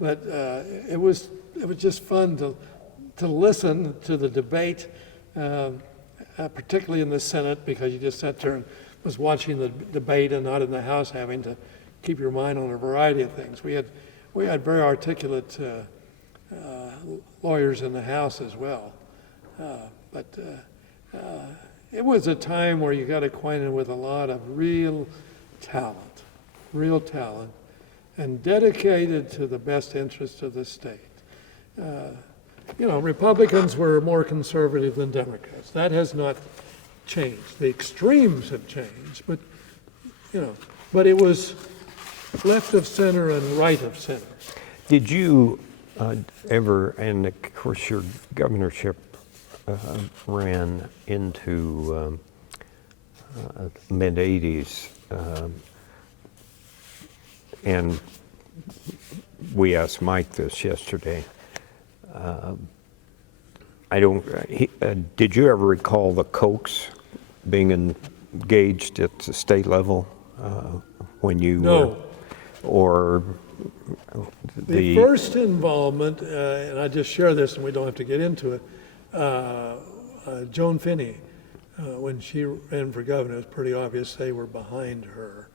But it was just fun to listen to the debate, particularly in the Senate, because you just sat there and was watching the debate and not in the House, having to keep your mind on a variety of things. We had very articulate lawyers in the House as well. But it was a time where you got acquainted with a lot of real talent, and dedicated to the best interest of the state. You know, Republicans were more conservative than Democrats. That has not changed. The extremes have changed, but, you know, but it was left of center and right of center. Did you ever, and of course your governorship ran into mid-'80s, and we asked Mike this yesterday. Did you ever recall the caucus being engaged at the state level when you No. Or The first involvement, and I just share this and we don't have to get into it, Joan Finney, when she ran for governor, it was pretty obvious they were behind her.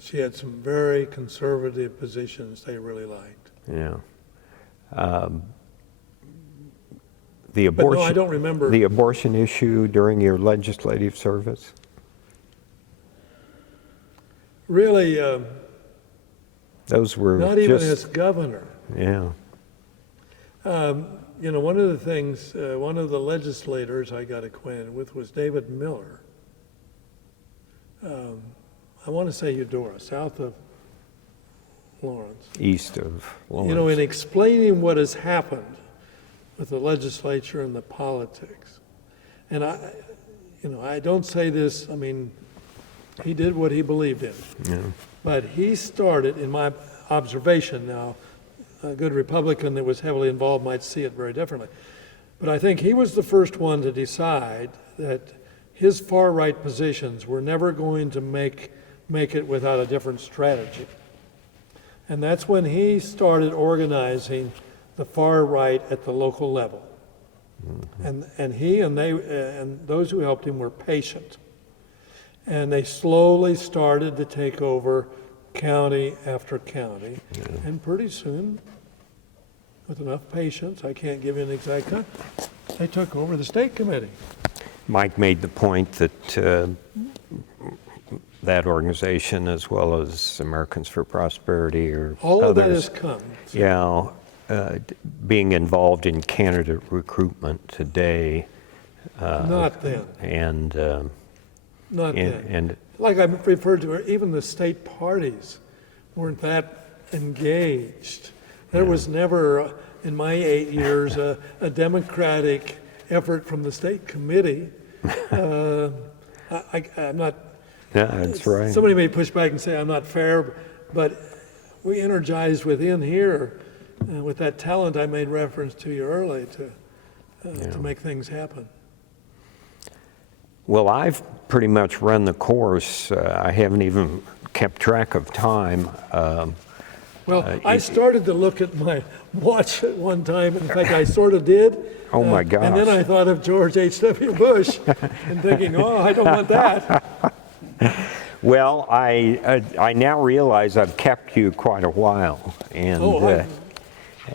She had some very conservative positions they really liked. Yeah. But no, I don't remember. The abortion issue during your legislative service? Really, Those were not even just, as governor. yeah. You know, one of the things, one of the legislators I got acquainted with was David Miller. I want to say Eudora, south of Lawrence. East of Lawrence. You know, in explaining what has happened with the legislature and the politics. And I don't say this, I mean, he did what he believed in. Yeah. But he started, in my observation now, a good Republican that was heavily involved might see it very differently. But I think he was the first one to decide that his far-right positions were never going to make it without a different strategy. And that's when he started organizing the far right at the local level. And he and those who helped him were patient. And they slowly started to take over county after county. And pretty soon, with enough patience, I can't give you an exact time, they took over the state committee. Mike made the point that that organization, as well as Americans for Prosperity or All of that others, has come. yeah, being involved in candidate recruitment today, Not then. and Not then. and Like I referred to, even the state parties weren't that engaged. There was never, in my 8 years, a democratic effort from the state committee. I'm not. yeah, that's right. Somebody may push back and say I'm not fair, but we energized within here with that talent I made reference to you early to make things happen. Well, I've pretty much run the course. I haven't even kept track of time. Well, I started to look at my watch at one time. In fact, I sort of did. Oh my gosh. And then I thought of George H.W. Bush and thinking, oh, I don't want that. Well, I now realize I've kept you quite a while, and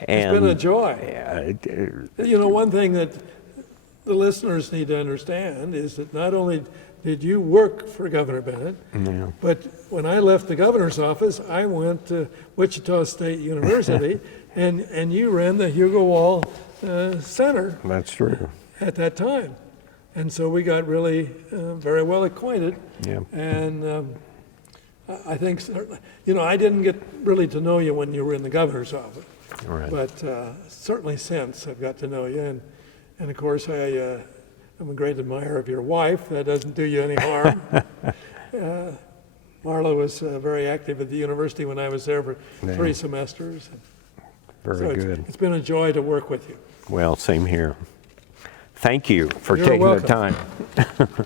It's been a joy. You know, one thing that the listeners need to understand is that not only did you work for Governor Bennett, but when I left the governor's office, I went to Wichita State University, and you ran the Hugo Wall Center That's true. at that time. And so we got really very well acquainted. Yeah. And I think, you know, I didn't get really to know you when you were in the governor's office. All right. But certainly since I've got to know you. And of course, I'm a great admirer of your wife. That doesn't do you any harm. Marla was very active at the university when I was there for 3 semesters. Very good. It's been a joy to work with you. Well, same here. Thank you for You're taking welcome. the time.